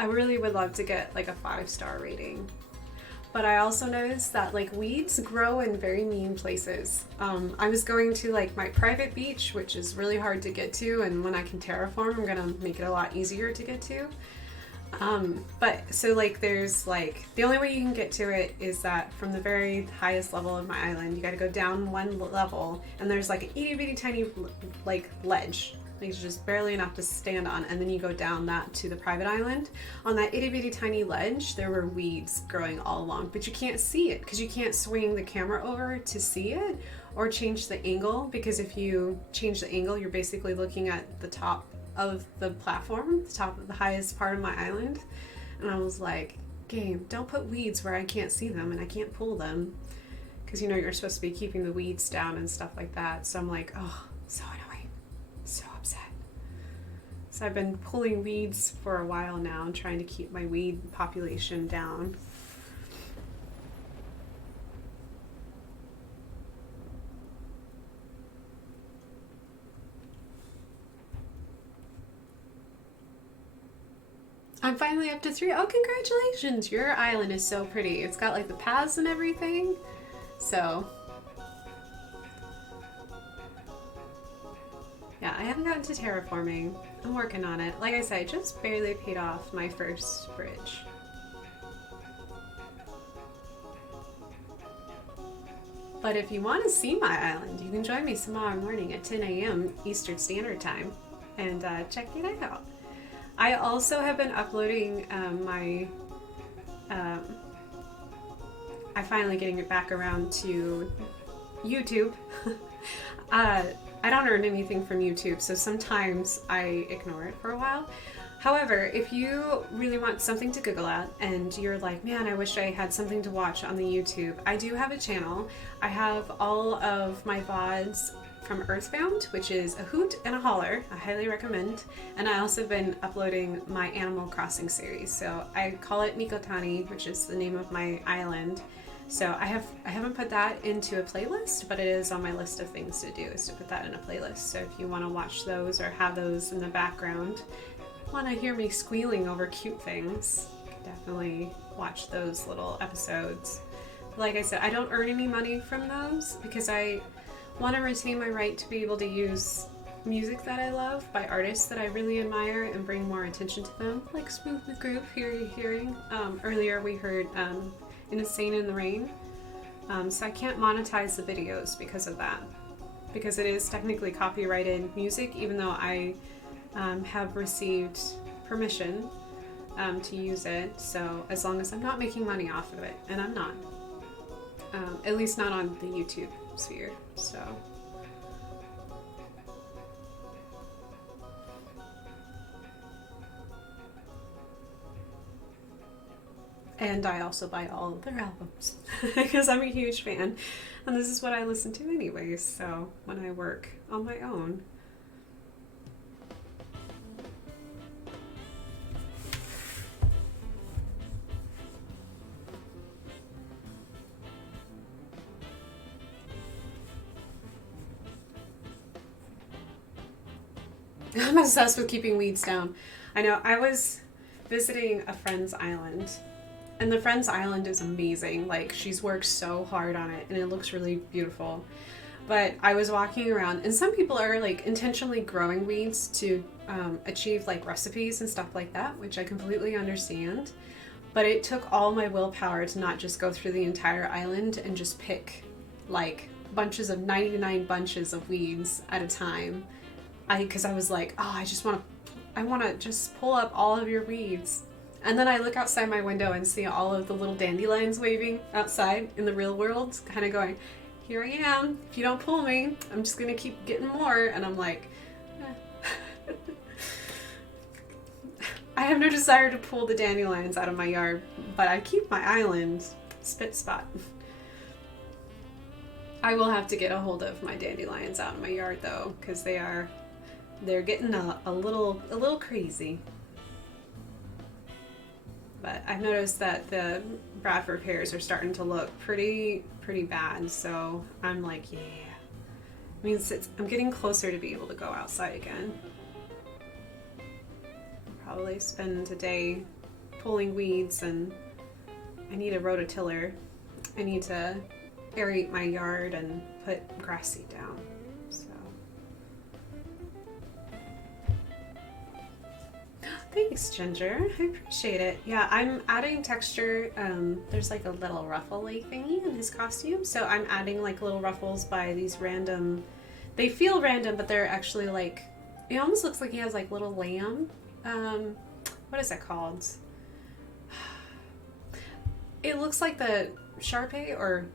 I really would love to get like a 5-star rating. But I also noticed that like weeds grow in very mean places. I was going to like my private beach, which is really hard to get to, and when I can terraform, I'm gonna make it a lot easier to get to. But so like there's like the only way you can get to it is that from the very highest level of my island, you got to go down one level, and there's like an itty bitty tiny like ledge. Like it's just barely enough to stand on, and then you go down that to the private island. On that itty bitty tiny ledge, there were weeds growing all along, but you can't see it because you can't swing the camera over to see it or change the angle, because if you change the angle, you're basically looking at the top of the platform, the top of the highest part of my island. And I was like, game, don't put weeds where I can't see them and I can't pull them, because you know you're supposed to be keeping the weeds down and stuff like that. So I'm like, oh, so annoying, so upset. So I've been pulling weeds for a while now and trying to keep my weed population down. I'm finally up to 3. Oh, congratulations! Your island is so pretty. It's got like the paths and everything. So, yeah, I haven't gotten to terraforming. I'm working on it. Like I said, I just barely paid off my first bridge. But if you want to see my island, you can join me tomorrow morning at 10 a.m. Eastern Standard Time and check it out. I also have been uploading I'm finally getting it back around to YouTube. I don't earn anything from YouTube, so sometimes I ignore it for a while. However, if you really want something to giggle at and you're like, man, I wish I had something to watch on the YouTube, I do have a channel. I have all of my VODs from Earthbound, which is a hoot and a holler. I highly recommend. And I also have been uploading my Animal Crossing series. So I call it Nikotani, which is the name of my island. So I haven't put that into a playlist, but it is on my list of things to do, is to put that in a playlist. So if you want to watch those or have those in the background, want to hear me squealing over cute things, definitely watch those little episodes. Like I said, I don't earn any money from those because I want to retain my right to be able to use music that I love by artists that I really admire and bring more attention to them, like Smooth the Groove. Here you're hearing. Earlier we heard Insane in the Rain. So I can't monetize the videos because of that, because it is technically copyrighted music, even though I have received permission to use it. So as long as I'm not making money off of it, and I'm not, at least not on the YouTube sphere. So and I also buy all of their albums because I'm a huge fan, and this is what I listen to anyways. So when I work on my own. I'm obsessed with keeping weeds down. I know, I was visiting a friend's island, and the friend's island is amazing. Like, she's worked so hard on it, and it looks really beautiful. But I was walking around, and some people are like intentionally growing weeds to achieve like recipes and stuff like that, which I completely understand. But it took all my willpower to not just go through the entire island and just pick like bunches of 99 bunches of weeds at a time. Because I was like, oh, I want to just pull up all of your weeds. And then I look outside my window and see all of the little dandelions waving outside in the real world, kind of going, here I am. If you don't pull me, I'm just going to keep getting more. And I'm like, eh. I have no desire to pull the dandelions out of my yard, but I keep my island spit spot. I will have to get a hold of my dandelions out of my yard though, because they're getting a little crazy. But I've noticed that the Bradford pears are starting to look pretty bad, so I'm like, yeah. It means I'm getting closer to be able to go outside again. Probably spend a day pulling weeds and I need a rototiller. I need to aerate my yard and put grass seed down. So thanks, Ginger. I appreciate it. Yeah, I'm adding texture. There's like a little ruffle-y thingy in his costume, so I'm adding like little ruffles by these random. They feel random, but they're actually like. It almost looks like he has like little lamb. What is that called? It looks like the Sharpei or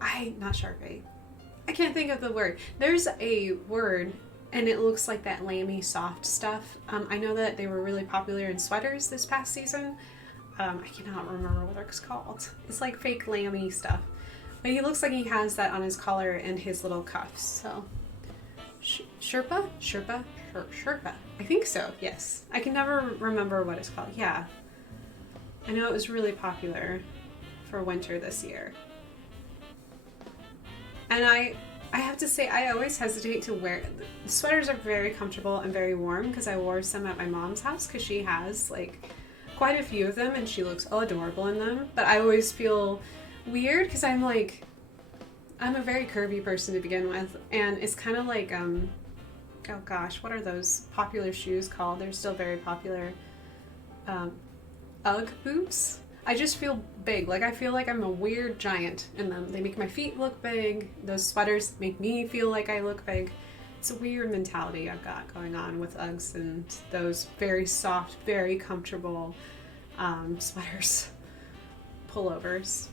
not Sharpei. I can't think of the word. There's a word and it looks like that lammy soft stuff. I know that they were really popular in sweaters this past season. I cannot remember what it's called. It's like fake lammy stuff. But he looks like he has that on his collar and his little cuffs. So Sherpa? I think so, yes. I can never remember what it's called. Yeah. I know it was really popular for winter this year. And I have to say, I always hesitate to wear... The sweaters are very comfortable and very warm because I wore some at my mom's house because she has like quite a few of them and she looks adorable in them. But I always feel weird because I'm a very curvy person to begin with. And it's kind of like, oh gosh, what are those popular shoes called? They're still very popular. Ugg boots. I just feel big. Like I feel like I'm a weird giant in them. They make my feet look big. Those sweaters make me feel like I look big. It's a weird mentality I've got going on with Uggs and those very soft, very comfortable sweaters, pullovers.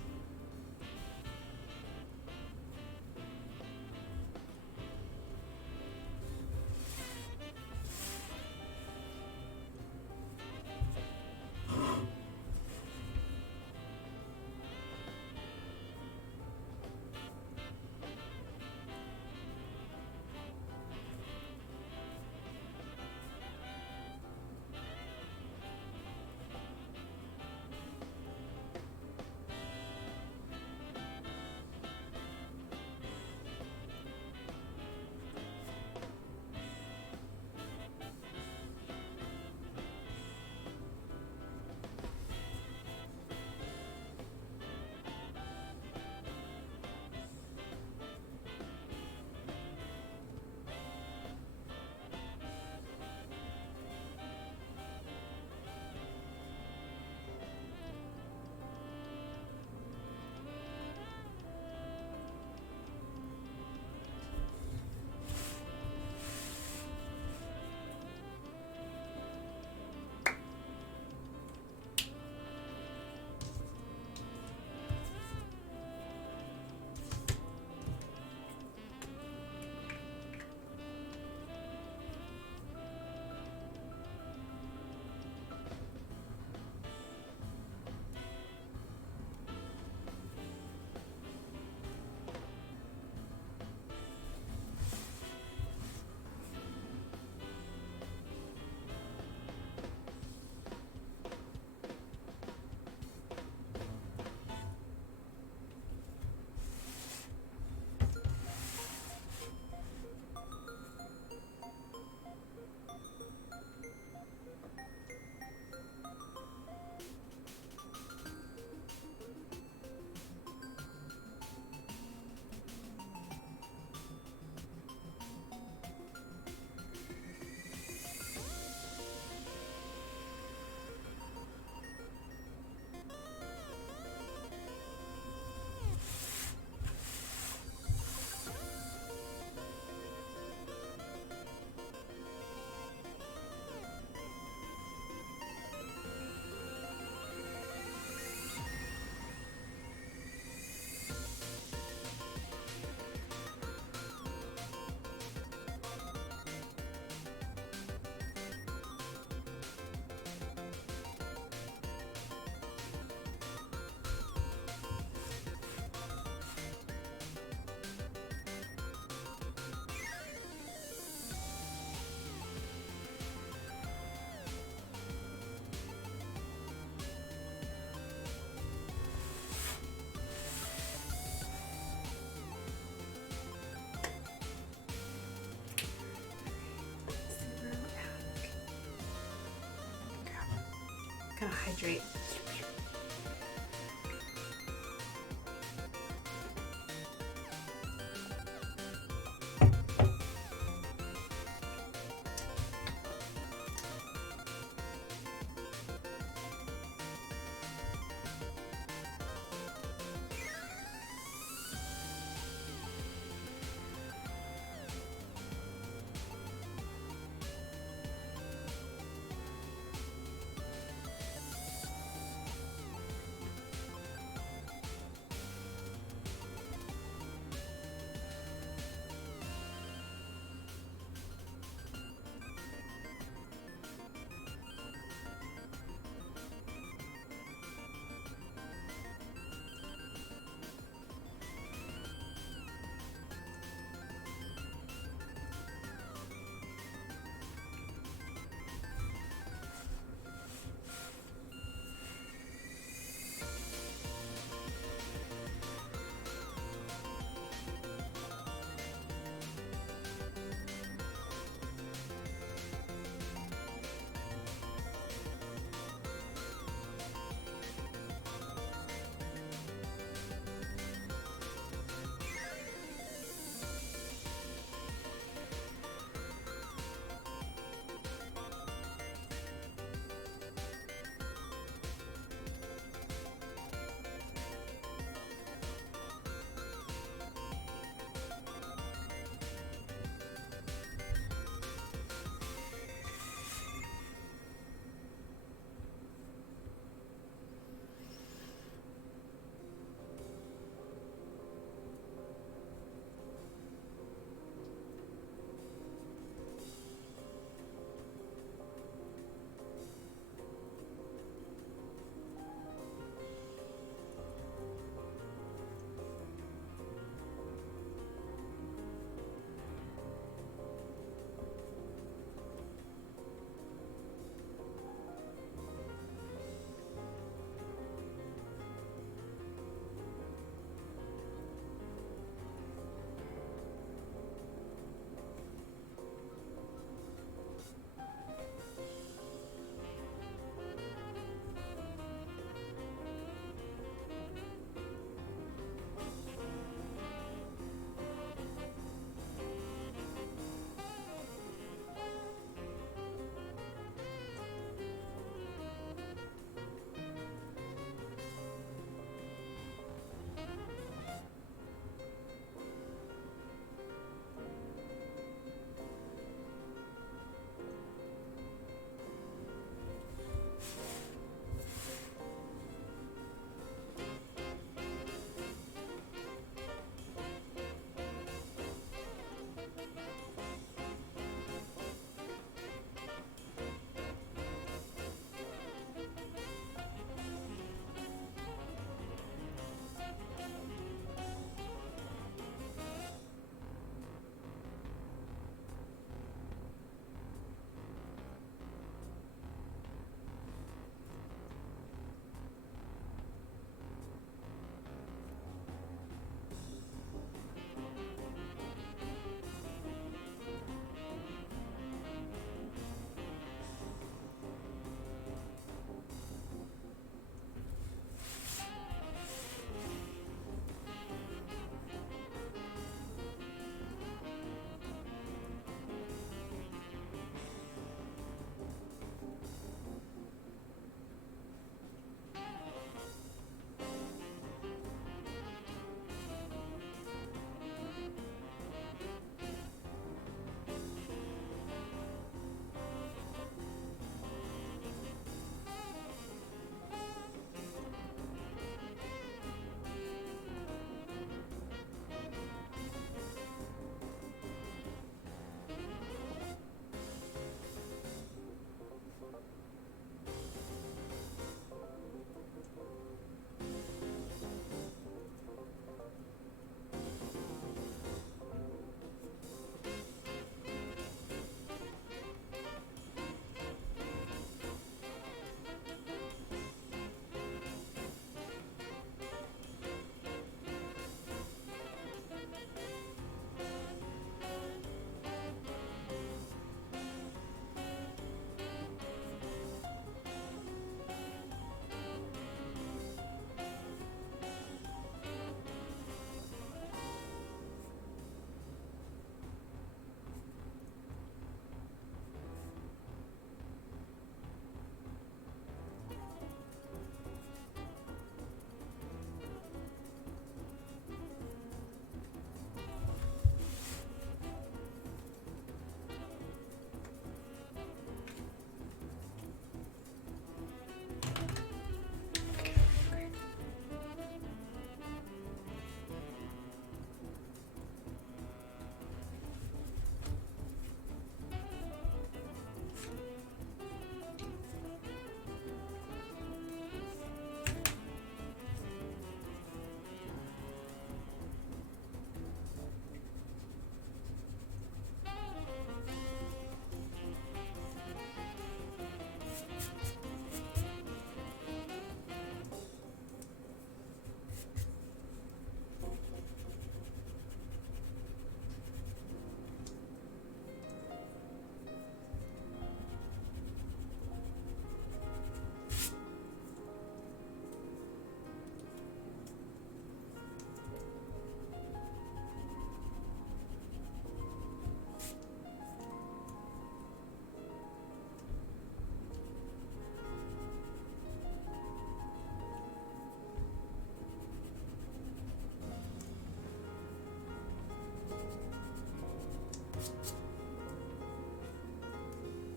Gotta hydrate.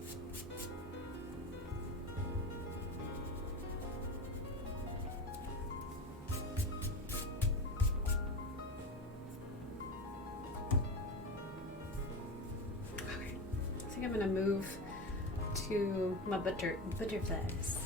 I think I'm gonna move to my butterflies.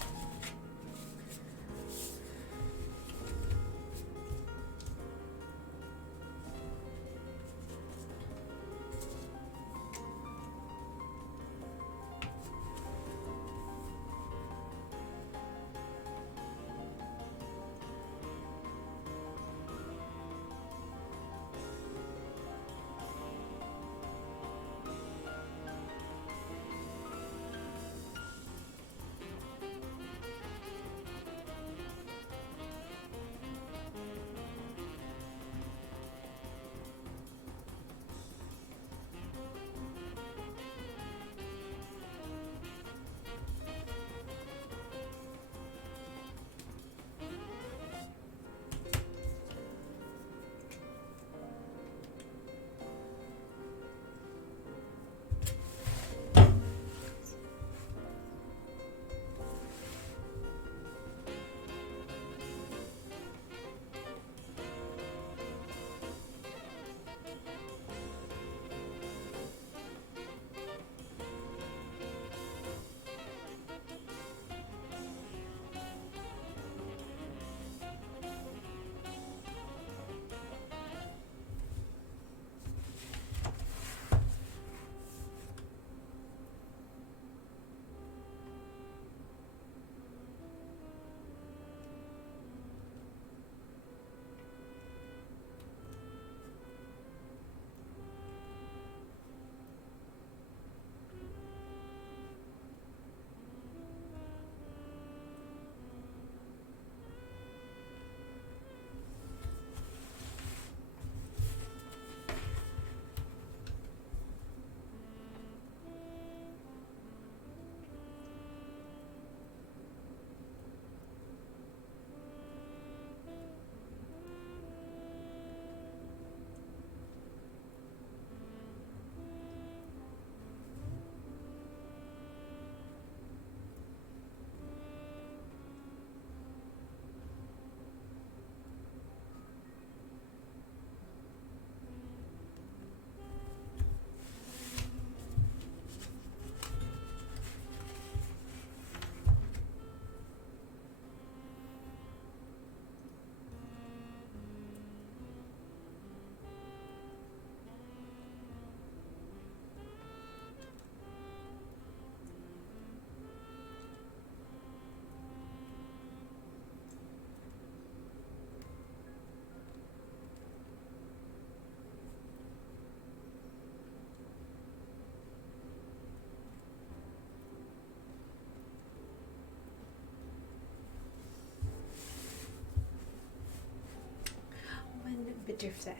Butterfly.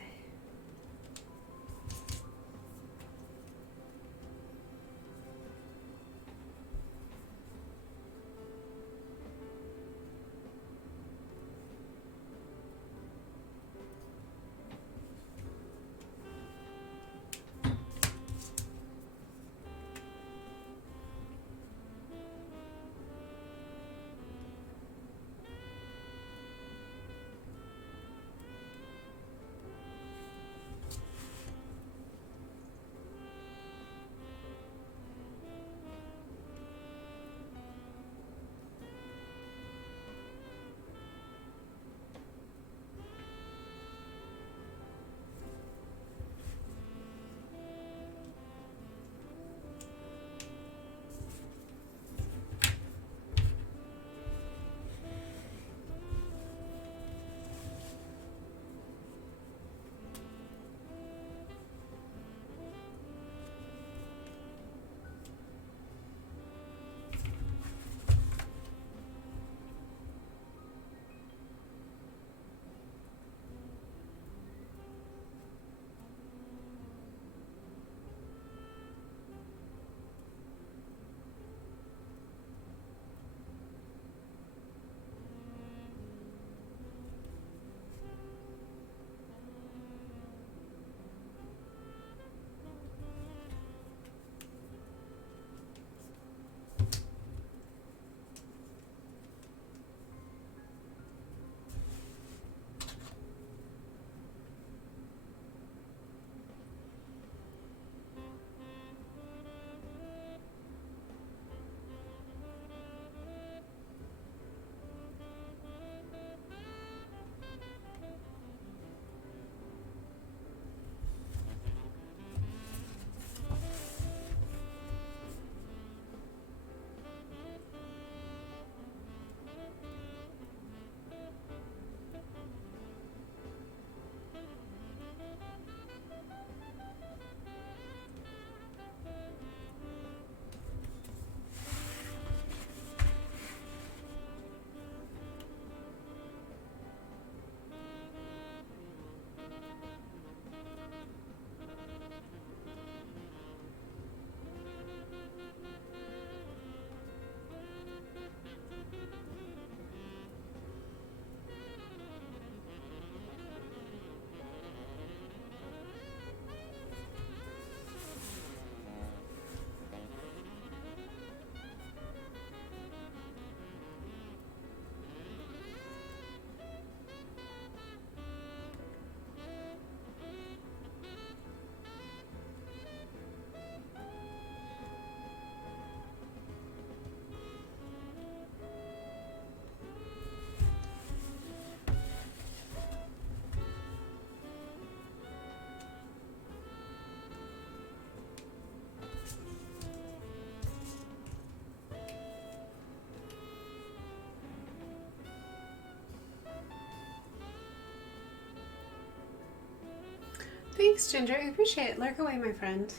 Thanks, Ginger. I appreciate it. Lurk away, my friend.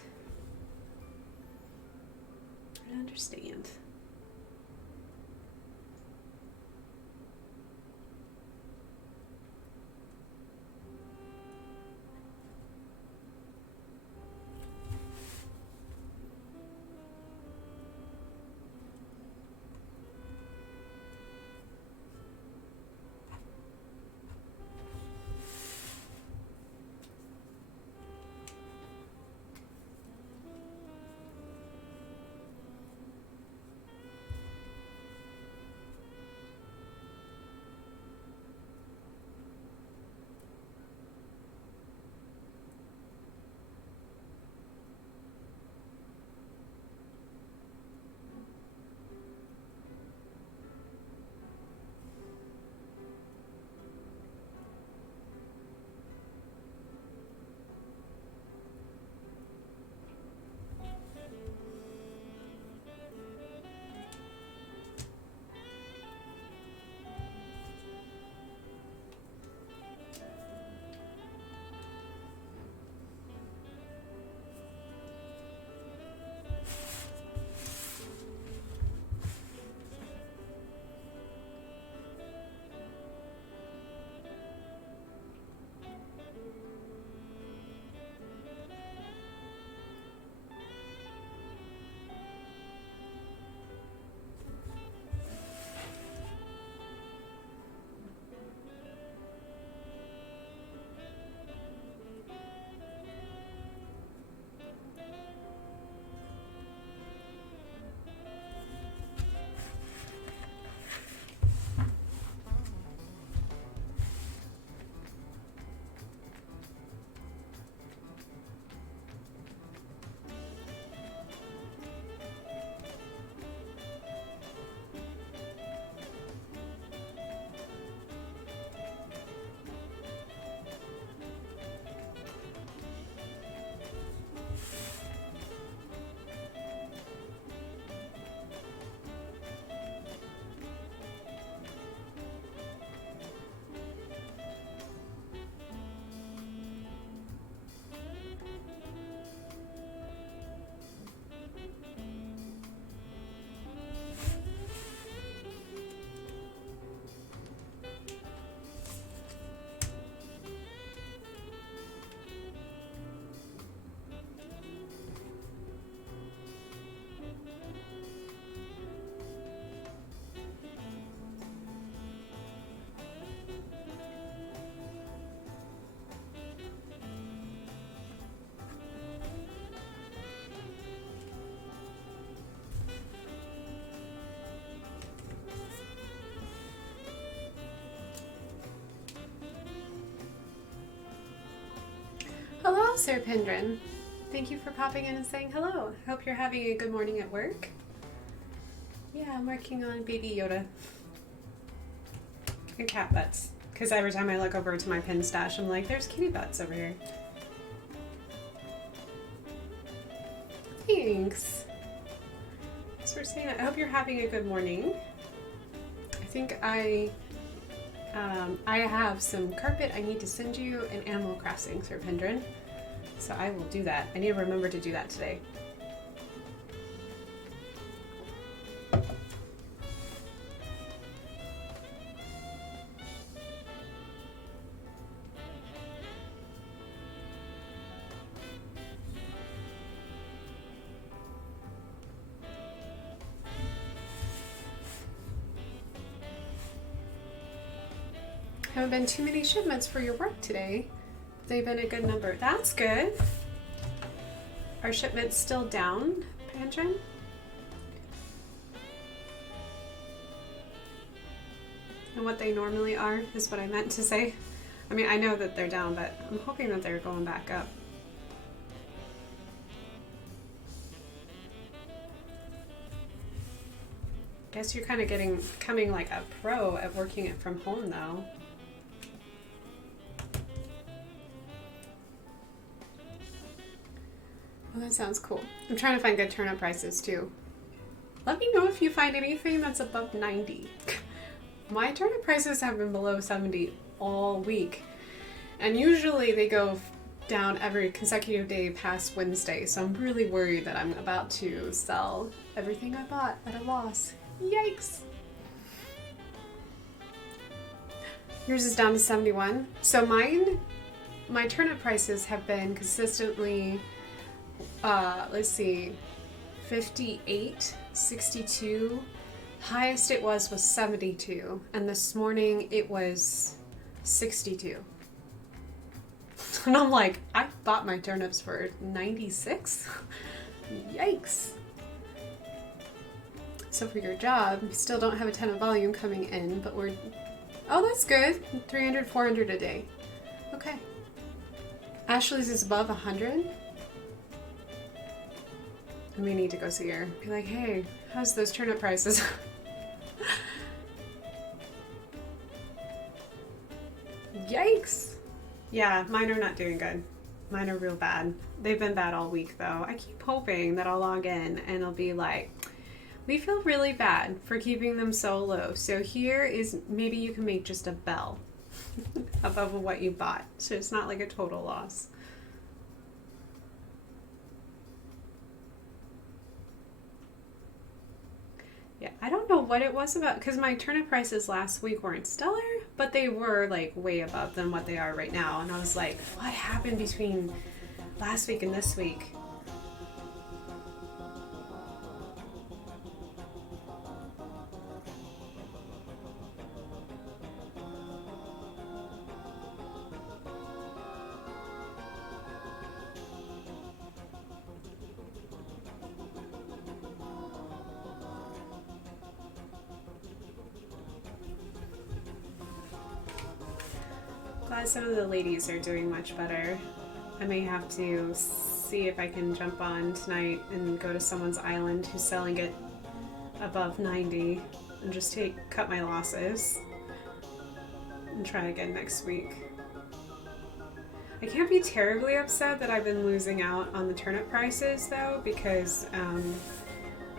I understand. Hello, Sir Pendrin. Thank you for popping in and saying hello. Hope you're having a good morning at work. Yeah, I'm working on Baby Yoda. And cat butts. Because every time I look over to my pin stash, I'm like, there's kitty butts over here. Thanks. Thanks for saying that. I hope you're having a good morning. I think I have some carpet I need to send you in Animal Crossing, Sir Pendrin. So I will do that. I need to remember to do that today. Haven't been too many shipments for your work today. They've been a good number. That's good. Are shipments still down, Pendrin? And what they normally are is what I meant to say. I mean, I know that they're down, but I'm hoping that they're going back up. Guess you're kind of becoming like a pro at working it from home, though. Well, that sounds cool. I'm trying to find good turnip prices too. Let me know if you find anything that's above 90. My turnip prices have been below 70 all week. And usually they go down every consecutive day past Wednesday, so I'm really worried that I'm about to sell everything I bought at a loss. Yikes! Yours is down to 71. So my turnip prices have been consistently, let's see, 58, 62. Highest it was 72, and this morning it was 62. And I'm like, I bought my turnips for 96? Yikes. So for your job, you still don't have a ton of volume coming in, but we're, oh, that's good. 300, 400 a day. Okay. Ashley's is above 100. And we need to go see her. Be like, hey, how's those turnip prices? Yikes. Yeah, mine are not doing good. Mine are real bad. They've been bad all week though. I keep hoping that I'll log in and it'll be like, we feel really bad for keeping them so low. So here is, maybe you can make just a bell above what you bought. So it's not like a total loss. Yeah, I don't know what it was about, because my turnip prices last week weren't stellar, but they were like way above than what they are right now. And I was like, what happened between last week and this week? Glad some of the ladies are doing much better. I may have to see if I can jump on tonight and go to someone's island who's selling it above 90 and just cut my losses and try again next week. I can't be terribly upset that I've been losing out on the turnip prices though, because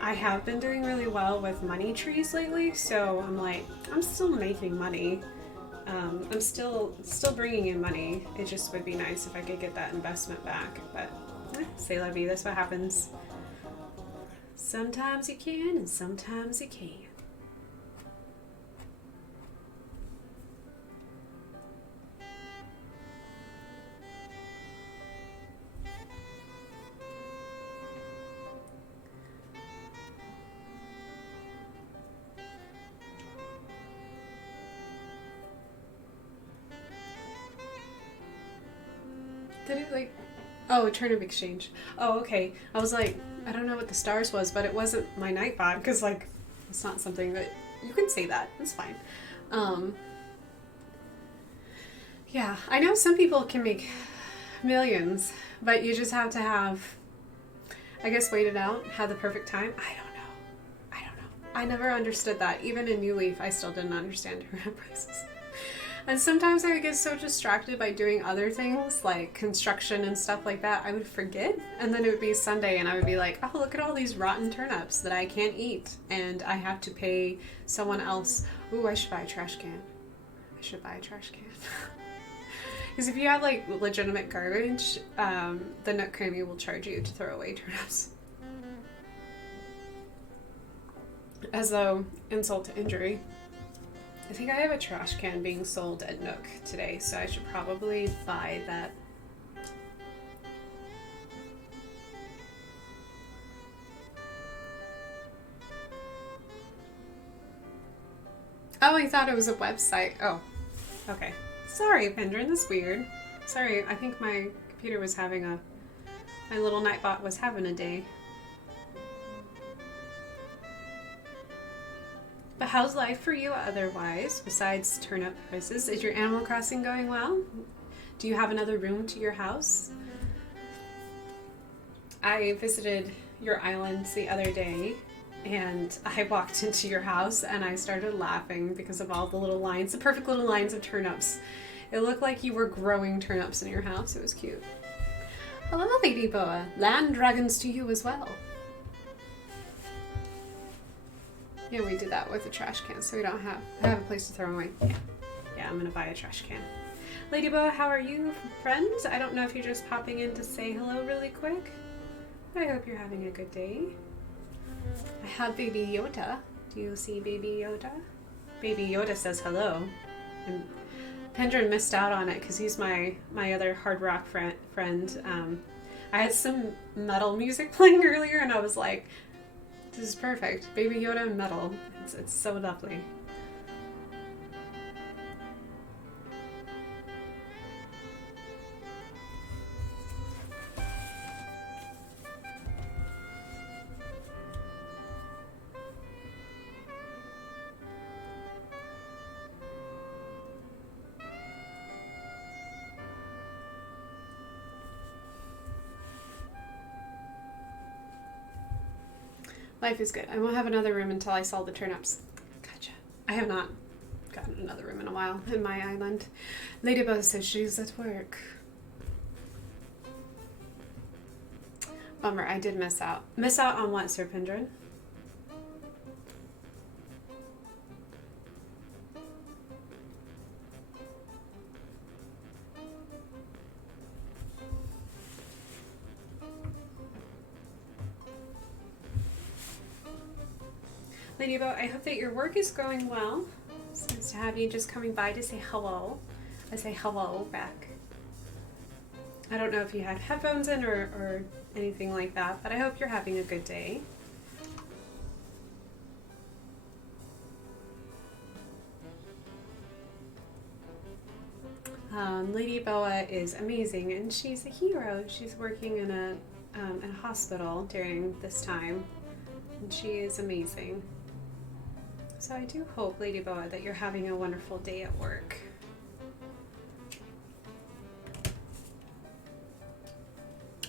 I have been doing really well with money trees lately, so I'm like, I'm still making money. I'm still bringing in money. It just would be nice if I could get that investment back, but c'est la vie, that's what happens. Sometimes you can and sometimes you can't. Did it like, oh, turnip exchange. Oh, okay. I was like, I don't know what the stars was, but it wasn't my night bot, because like, it's not something that, you can say that, it's fine. Yeah, I know some people can make millions, but you just have to have, I guess, wait it out, have the perfect time. I don't know. I never understood that. Even in New Leaf, I still didn't understand turnip prices. And sometimes I would get so distracted by doing other things like construction and stuff like that, I would forget. And then it would be Sunday and I would be like, oh, look at all these rotten turnips that I can't eat. And I have to pay someone else. Ooh, I should buy a trash can. Because if you have like legitimate garbage, the Nook Cranny will charge you to throw away turnips. As though insult to injury. I think I have a trash can being sold at Nook today, so I should probably buy that. Oh, I thought it was a website. Oh, okay. Sorry, Pendrin, that's weird. Sorry, I think my computer was having my little nightbot was having a day. But how's life for you otherwise, besides turnip prices? Is your Animal Crossing going well? Do you have another room to your house? I visited your islands the other day, and I walked into your house, and I started laughing because of all the little lines, the perfect little lines of turnips. It looked like you were growing turnips in your house. It was cute. Hello, Lady Boa. Land dragons to you as well. Yeah, we did that with a trash can, so we don't have a place to throw them away. Yeah, I'm gonna buy a trash can. Ladybug, how are you, friend? I don't know if you're just popping in to say hello really quick. I hope you're having a good day. I have Baby Yoda. Do you see Baby Yoda? Baby Yoda says hello. And Pendrin missed out on it because he's my other hard rock friend. I had some metal music playing earlier and I was like, this is perfect. Baby Yoda and metal. It's so lovely. Life is good. I won't have another room until I sell the turnips. Gotcha. I have not gotten another room in a while in my island. Ladybug says she's at work. Bummer, I did miss out. Miss out on what, Sir Pendrin? Ladybug, I hope that your work is going well. It's nice to have you just coming by to say hello. I say hello back. I don't know if you had headphones in or anything like that, but I hope you're having a good day. Lady Boa is amazing and she's a hero. She's working in a hospital during this time and she is amazing. So I do hope, Lady Boa, that you're having a wonderful day at work.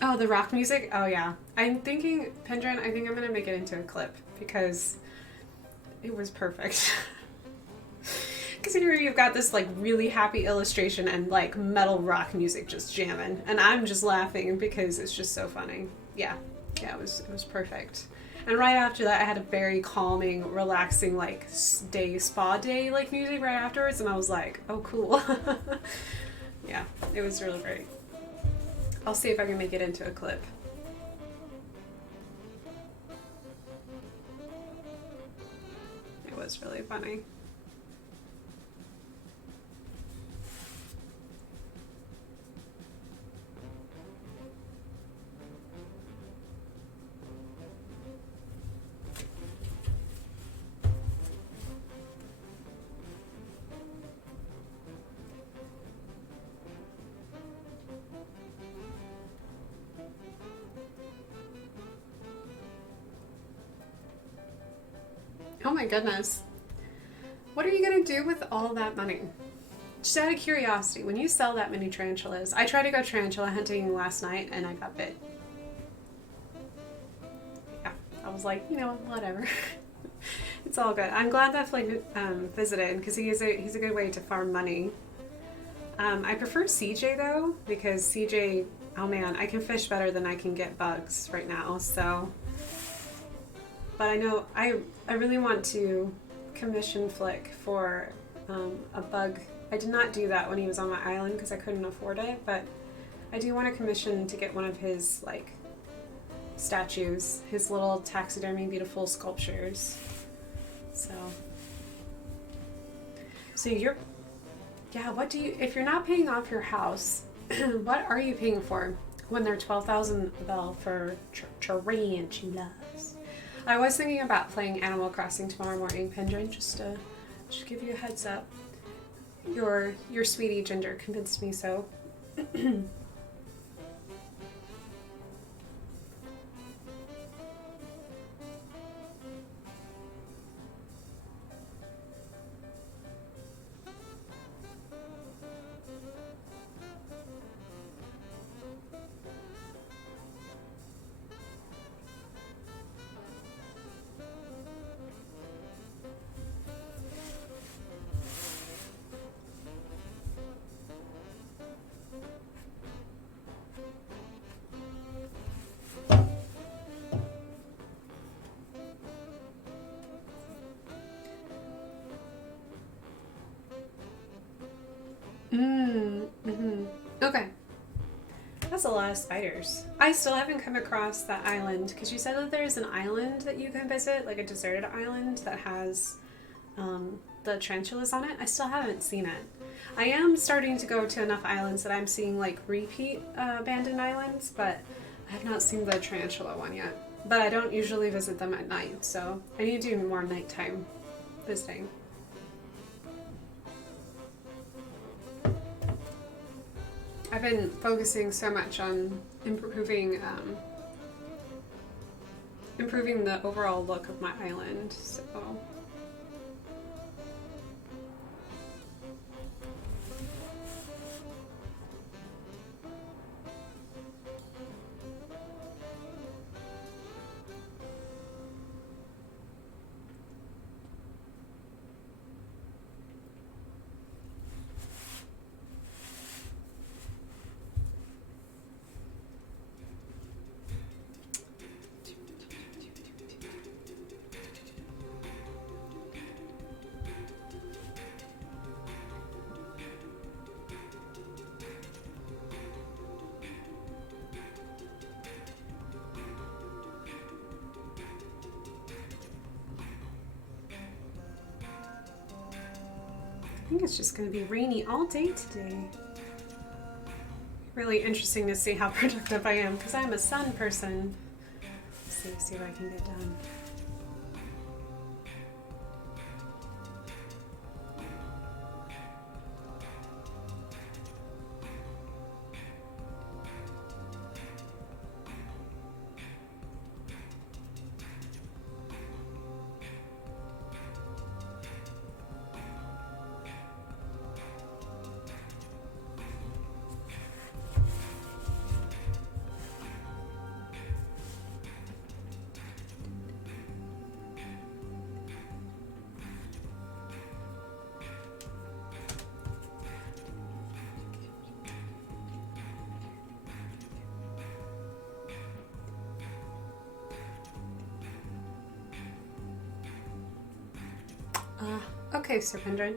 Oh, the rock music? Oh yeah. I'm thinking, Pendrin, I think I'm going to make it into a clip because it was perfect. Because here you've got this like really happy illustration and like metal rock music just jamming. And I'm just laughing because it's just so funny. Yeah, it was perfect. And right after that, I had a very calming, relaxing, like, spa day, like, music right afterwards. And I was like, oh, cool. Yeah, it was really great. I'll see if I can make it into a clip. It was really funny. Oh my goodness. What are you going to do with all that money? Just out of curiosity, when you sell that many tarantulas, I tried to go tarantula hunting last night and I got bit. Yeah, I was like, you know, whatever. It's all good. I'm glad that Flake visited because he's a good way to farm money. I prefer CJ though because CJ, oh man, I can fish better than I can get bugs right now, so... But I know I really want to commission Flick for a bug. I did not do that when he was on my island because I couldn't afford it, but I do want to commission to get one of his like statues, his little taxidermy beautiful sculptures. So you're, yeah, what do you, if you're not paying off your house, what are you paying for when they're 12,000 a bell for tarantulas? I was thinking about playing Animal Crossing tomorrow morning, Pendrin, just to give you a heads up. Your sweetie Ginger convinced me so. Mm-hmm. Okay. That's a lot of spiders. I still haven't come across that island because you said that there's an island that you can visit, like a deserted island that has the tarantulas on it. I still haven't seen it. I am starting to go to enough islands that I'm seeing like repeat abandoned islands, but I have not seen the tarantula one yet. But I don't usually visit them at night, so I need to do more nighttime visiting. I've been focusing so much on improving the overall look of my island. So I think it's just going to be rainy all day today. Really interesting to see how productive I am because I'm a sun person. Let's see what I can get done. Okay, Serpendrin.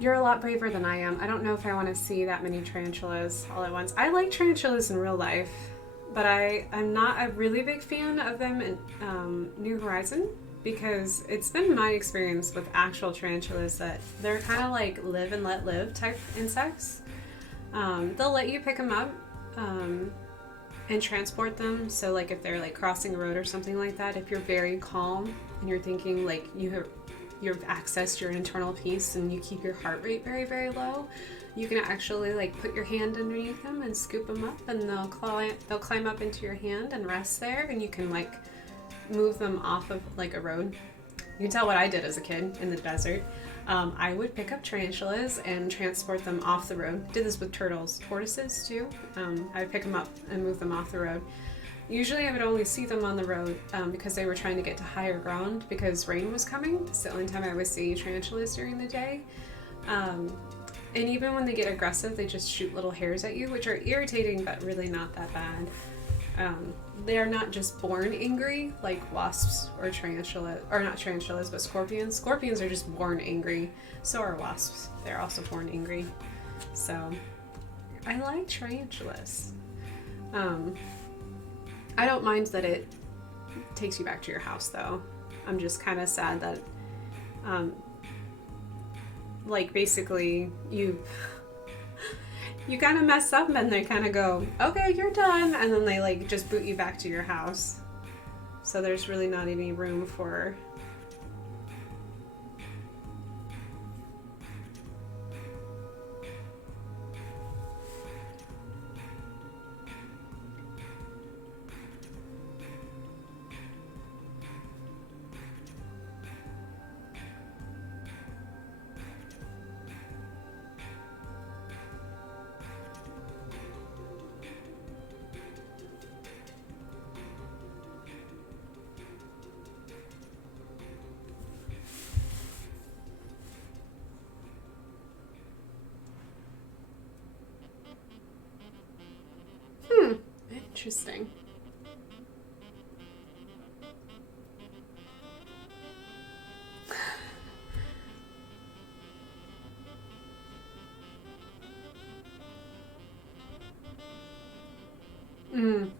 You're a lot braver than I am. I don't know if I want to see that many tarantulas all at once. I like tarantulas in real life, but I'm not a really big fan of them in New Horizon because it's been my experience with actual tarantulas that they're kind of like live and let live type insects. They'll let you pick them up and transport them. So like if they're like crossing a road or something like that, if you're very calm and you're thinking like you've accessed your internal peace and you keep your heart rate very, very low, you can actually like put your hand underneath them and scoop them up, and they'll climb up into your hand and rest there, and you can like move them off of like a road. You can tell what I did as a kid in the desert. I would pick up tarantulas and transport them off the road. Did this with tortoises too. I would pick them up and move them off the road. Usually I would only see them on the road because they were trying to get to higher ground because rain was coming. It's the only time I would see tarantulas during the day. And even when they get aggressive, they just shoot little hairs at you, which are irritating, but really not that bad. They are not just born angry like wasps or tarantulas, or not tarantulas, but scorpions. Scorpions are just born angry. So are wasps. They're also born angry. So I like tarantulas. I don't mind that it takes you back to your house, though. I'm just kind of sad that, like, basically you kind of mess up and they kind of go, okay, you're done, and then they, like, just boot you back to your house. So there's really not any room for... Interesting. Mm.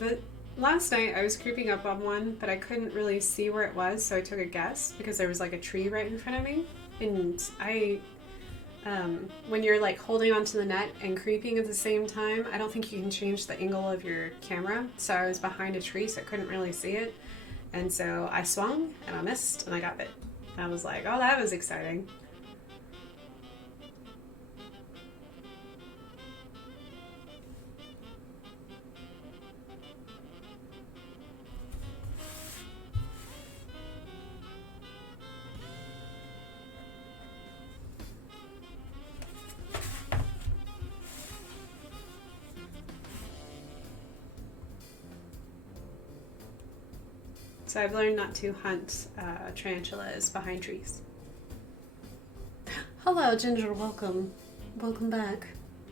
But last night I was creeping up on one, but I couldn't really see where it was, so I took a guess because there was like a tree right in front of me. And when you're like holding onto the net and creeping at the same time, I don't think you can change the angle of your camera. So I was behind a tree, so I couldn't really see it. And so I swung and I missed and I got bit. And I was like, oh, that was exciting. So I've learned not to hunt tarantulas behind trees. Hello, Ginger. Welcome. Welcome back.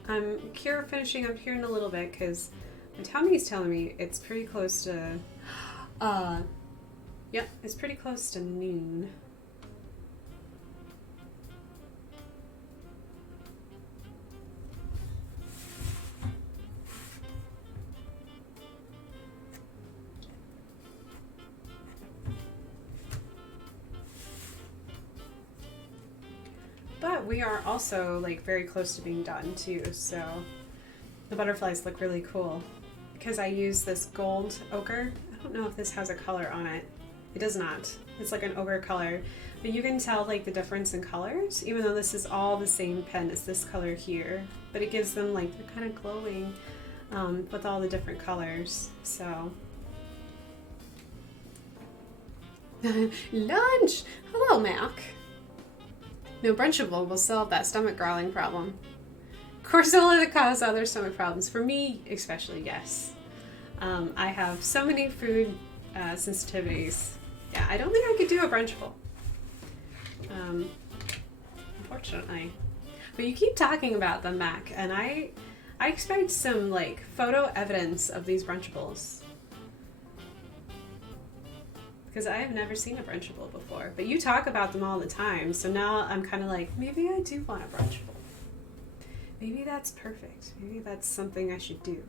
I'm here finishing up here in a little bit because my tummy's telling me it's pretty close to... Yep, it's pretty close to noon. But we are also like very close to being done too, so the butterflies look really cool. Because I use this gold ochre. I don't know if this has a color on it. It does not. It's like an ochre color. But you can tell like the difference in colors, even though this is all the same pen as this color here. But it gives them like, they're kind of glowing with all the different colors. So. Lunch! Hello, Mac. No, Brunchable will solve that stomach growling problem. Corzilla that cause other stomach problems. For me, especially, yes. I have so many food sensitivities. Yeah, I don't think I could do a Brunchable. Unfortunately. But you keep talking about them, Mac, and I expect some, like, photo evidence of these Brunchables. Because I have never seen a Brunchable before. But you talk about them all the time, so now I'm kind of like, maybe I do want a Brunchable. Maybe that's perfect. Maybe that's something I should do.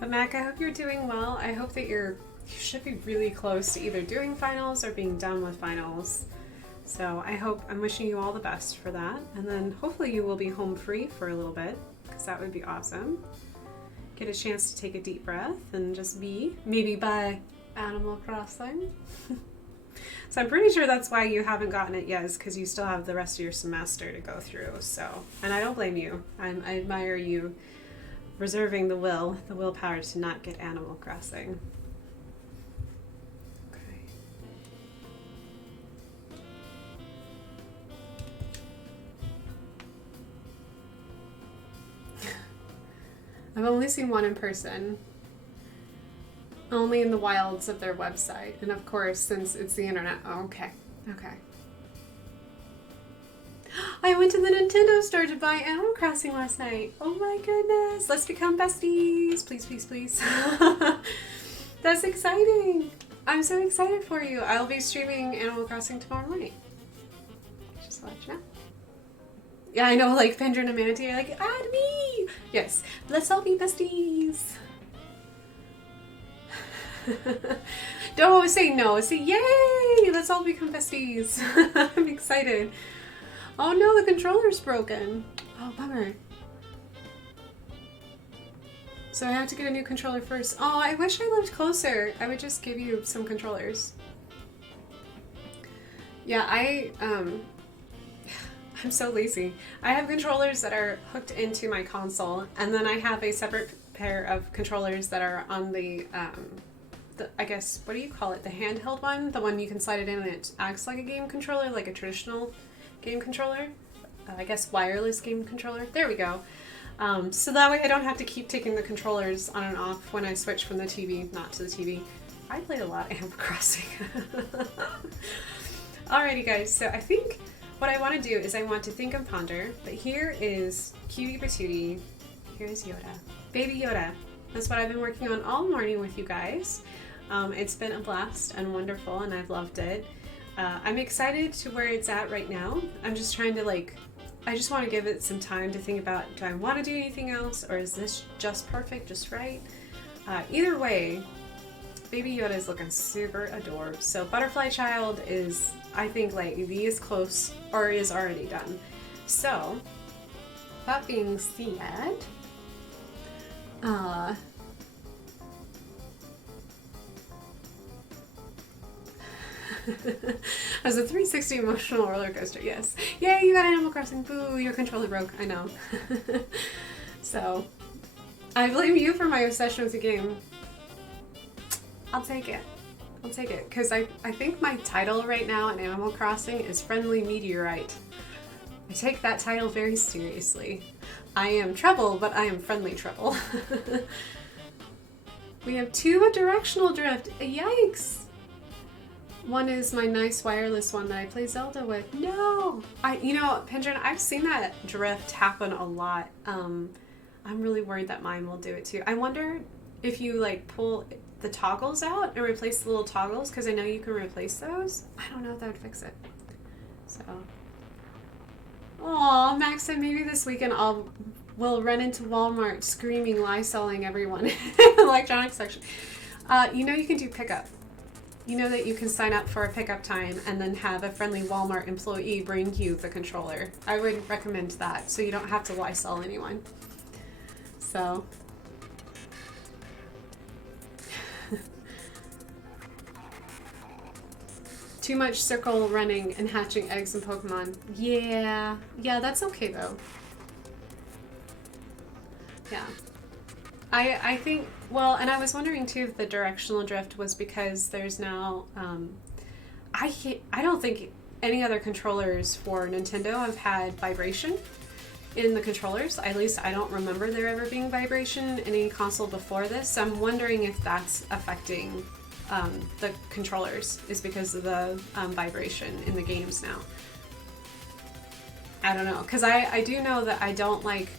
But Mac, I hope you're doing well. I hope that you should be really close to either doing finals or being done with finals. So I'm wishing you all the best for that. And then hopefully you will be home free for a little bit, because that would be awesome. Get a chance to take a deep breath and just be, maybe by Animal Crossing. So I'm pretty sure that's why you haven't gotten it yet, is because you still have the rest of your semester to go through. So, and I don't blame you. I admire you reserving the willpower to not get Animal Crossing. Okay. I've only seen one in person. Only in the wilds of their website. And of course, since it's the internet. Oh, okay. Okay. I went to the Nintendo store to buy Animal Crossing last night. Oh my goodness. Let's become besties. Please, please, please. That's exciting. I'm so excited for you. I'll be streaming Animal Crossing tomorrow morning. Just to let you know. Yeah, I know, like Pendrin and Manatee are like, add me. Yes, let's all be besties. Don't always say no. Say yay! Let's all become besties. I'm excited. Oh no, the controller's broken. Oh, bummer. So I have to get a new controller first. Oh, I wish I lived closer. I would just give you some controllers. Yeah, I'm so lazy. I have controllers that are hooked into my console, and then I have a separate pair of controllers that are on the I guess, what do you call it? The handheld one? The one you can slide it in and it acts like a game controller, like a traditional game controller. I guess wireless game controller. There we go. So that way I don't have to keep taking the controllers on and off when I switch from the TV, not to the TV. I played a lot of Animal Crossing. Alrighty guys, so I think what I want to do is I want to think and ponder, but here is Cutie Patootie, here's Yoda. Baby Yoda. That's what I've been working on all morning with you guys. It's been a blast and wonderful and I've loved it. I'm excited to where it's at right now. I'm just trying to I just want to give it some time to think about, do I want to do anything else or is this just perfect, just right? Either way, Baby Yoda is looking super adorbs. So Butterfly Child is, I think, like the is close or is already done. So that being said, as a 360 emotional roller coaster, yes. Yay, you got Animal Crossing. Boo, your controller broke. I know. So, I blame you for my obsession with the game. I'll take it. I'll take it. Because I think my title right now in Animal Crossing is Friendly Meteorite. I take that title very seriously. I am trouble, but I am friendly trouble. We have 2 directional drift. Yikes! One is my nice wireless one that I play Zelda with. No! You know, Pendrin, I've seen that drift happen a lot. I'm really worried that mine will do it too. I wonder if you like pull the toggles out and replace the little toggles, because I know you can replace those. I don't know if that would fix it. So, oh, Max said maybe this weekend we'll run into Walmart screaming, Lysoling everyone in the electronics section. You know you can do pickup. You know that you can sign up for a pickup time and then have a friendly Walmart employee bring you the controller. I would recommend that so you don't have to Lysol anyone. So. Too much circle running and hatching eggs in Pokemon. Yeah, that's okay though. Yeah. I think, well, and I was wondering too if the directional drift was because there's now, I don't think any other controllers for Nintendo have had vibration in the controllers. At least I don't remember there ever being vibration in any console before this. So I'm wondering if that's affecting the controllers, is because of the vibration in the games now. I don't know, because I do know that I don't like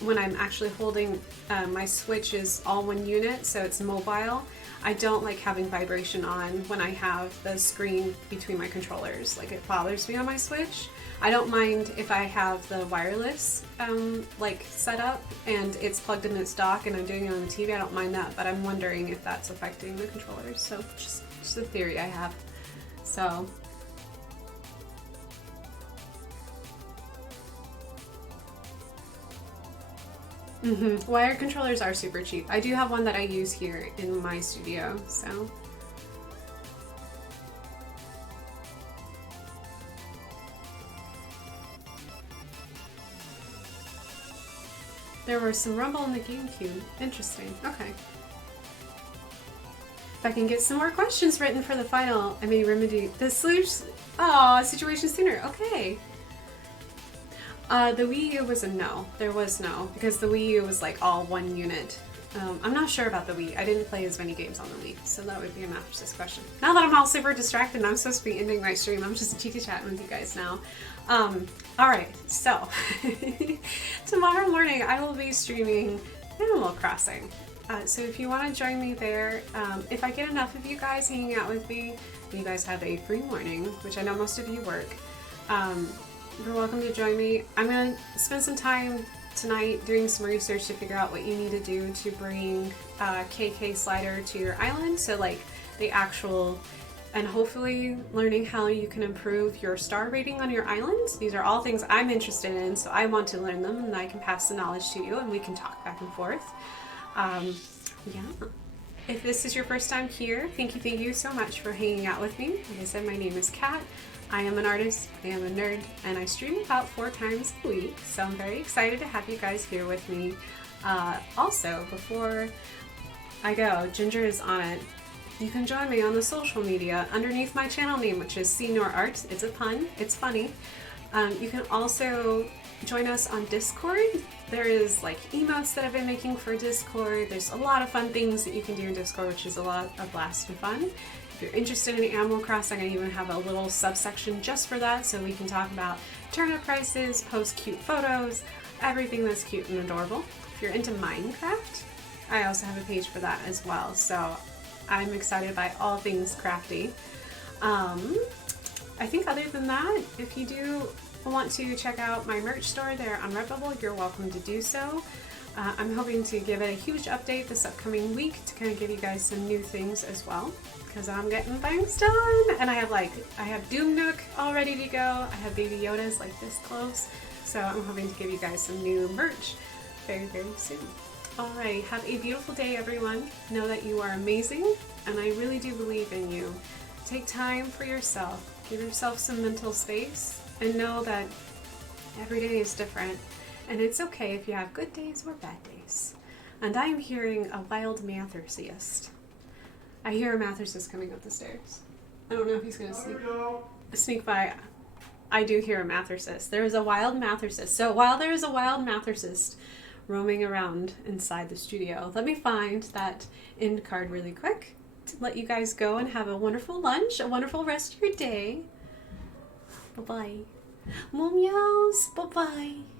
when I'm actually holding my Switch is all one unit, so it's mobile. I don't like having vibration on when I have the screen between my controllers. Like, it bothers me on my Switch. I don't mind if I have the wireless set up and it's plugged in its dock and I'm doing it on the TV. I don't mind that, but I'm wondering if that's affecting the controllers. So just a theory I have. So. Wired controllers are super cheap. I do have one that I use here in my studio, so. There was some rumble in the GameCube. Interesting. Okay. If I can get some more questions written for the final, I may remedy the situation sooner. Okay. The Wii U was a no. There was no, because the Wii U was like all one unit. I'm not sure about the Wii. I didn't play as many games on the Wii, so that would be an after this question. Now that I'm all super distracted and I'm supposed to be ending my stream, I'm just chit-chatting with you guys now. Alright, so tomorrow morning I will be streaming Animal Crossing. So if you want to join me there, if I get enough of you guys hanging out with me, you guys have a free morning, which I know most of you work. You're welcome to join me. I'm going to spend some time tonight doing some research to figure out what you need to do to bring KK Slider to your island. So like the actual, and hopefully learning how you can improve your star rating on your island. These are all things I'm interested in, so I want to learn them and I can pass the knowledge to you and we can talk back and forth. Yeah. If this is your first time here, thank you so much for hanging out with me. Like I said, my name is Kat. I am an artist, I am a nerd, and I stream about 4 times a week, so I'm very excited to have you guys here with me. Also, before I go, Ginger is on it. You can join me on the social media underneath my channel name, which is CNorArt. It's a pun, it's funny. You can also join us on Discord. There is like emotes that I've been making for Discord. There's a lot of fun things that you can do in Discord, which is a lot of blast and fun. If you're interested in Animal Crossing, I even have a little subsection just for that, so we can talk about turnip prices, post cute photos, everything that's cute and adorable. If you're into Minecraft, I also have a page for that as well, so I'm excited by all things crafty. I think other than that, if you do want to check out my merch store there on Redbubble, you're welcome to do so. I'm hoping to give it a huge update this upcoming week to kind of give you guys some new things as well, because I'm getting things done. And I have Doom Nook all ready to go. I have Baby Yodas like this close. So I'm hoping to give you guys some new merch very, very soon. Alright, have a beautiful day, everyone. Know that you are amazing, and I really do believe in you. Take time for yourself. Give yourself some mental space, and know that every day is different. And it's okay if you have good days or bad days. And I'm hearing a wild Matherseist. I hear a Matherseist coming up the stairs. I don't know if he's going to sneak by. I do hear a Matherseist. There is a wild Matherseist. So while there is a wild Matherseist roaming around inside the studio, let me find that end card really quick to let you guys go and have a wonderful lunch, a wonderful rest of your day. Bye-bye. Meows. Bye-bye.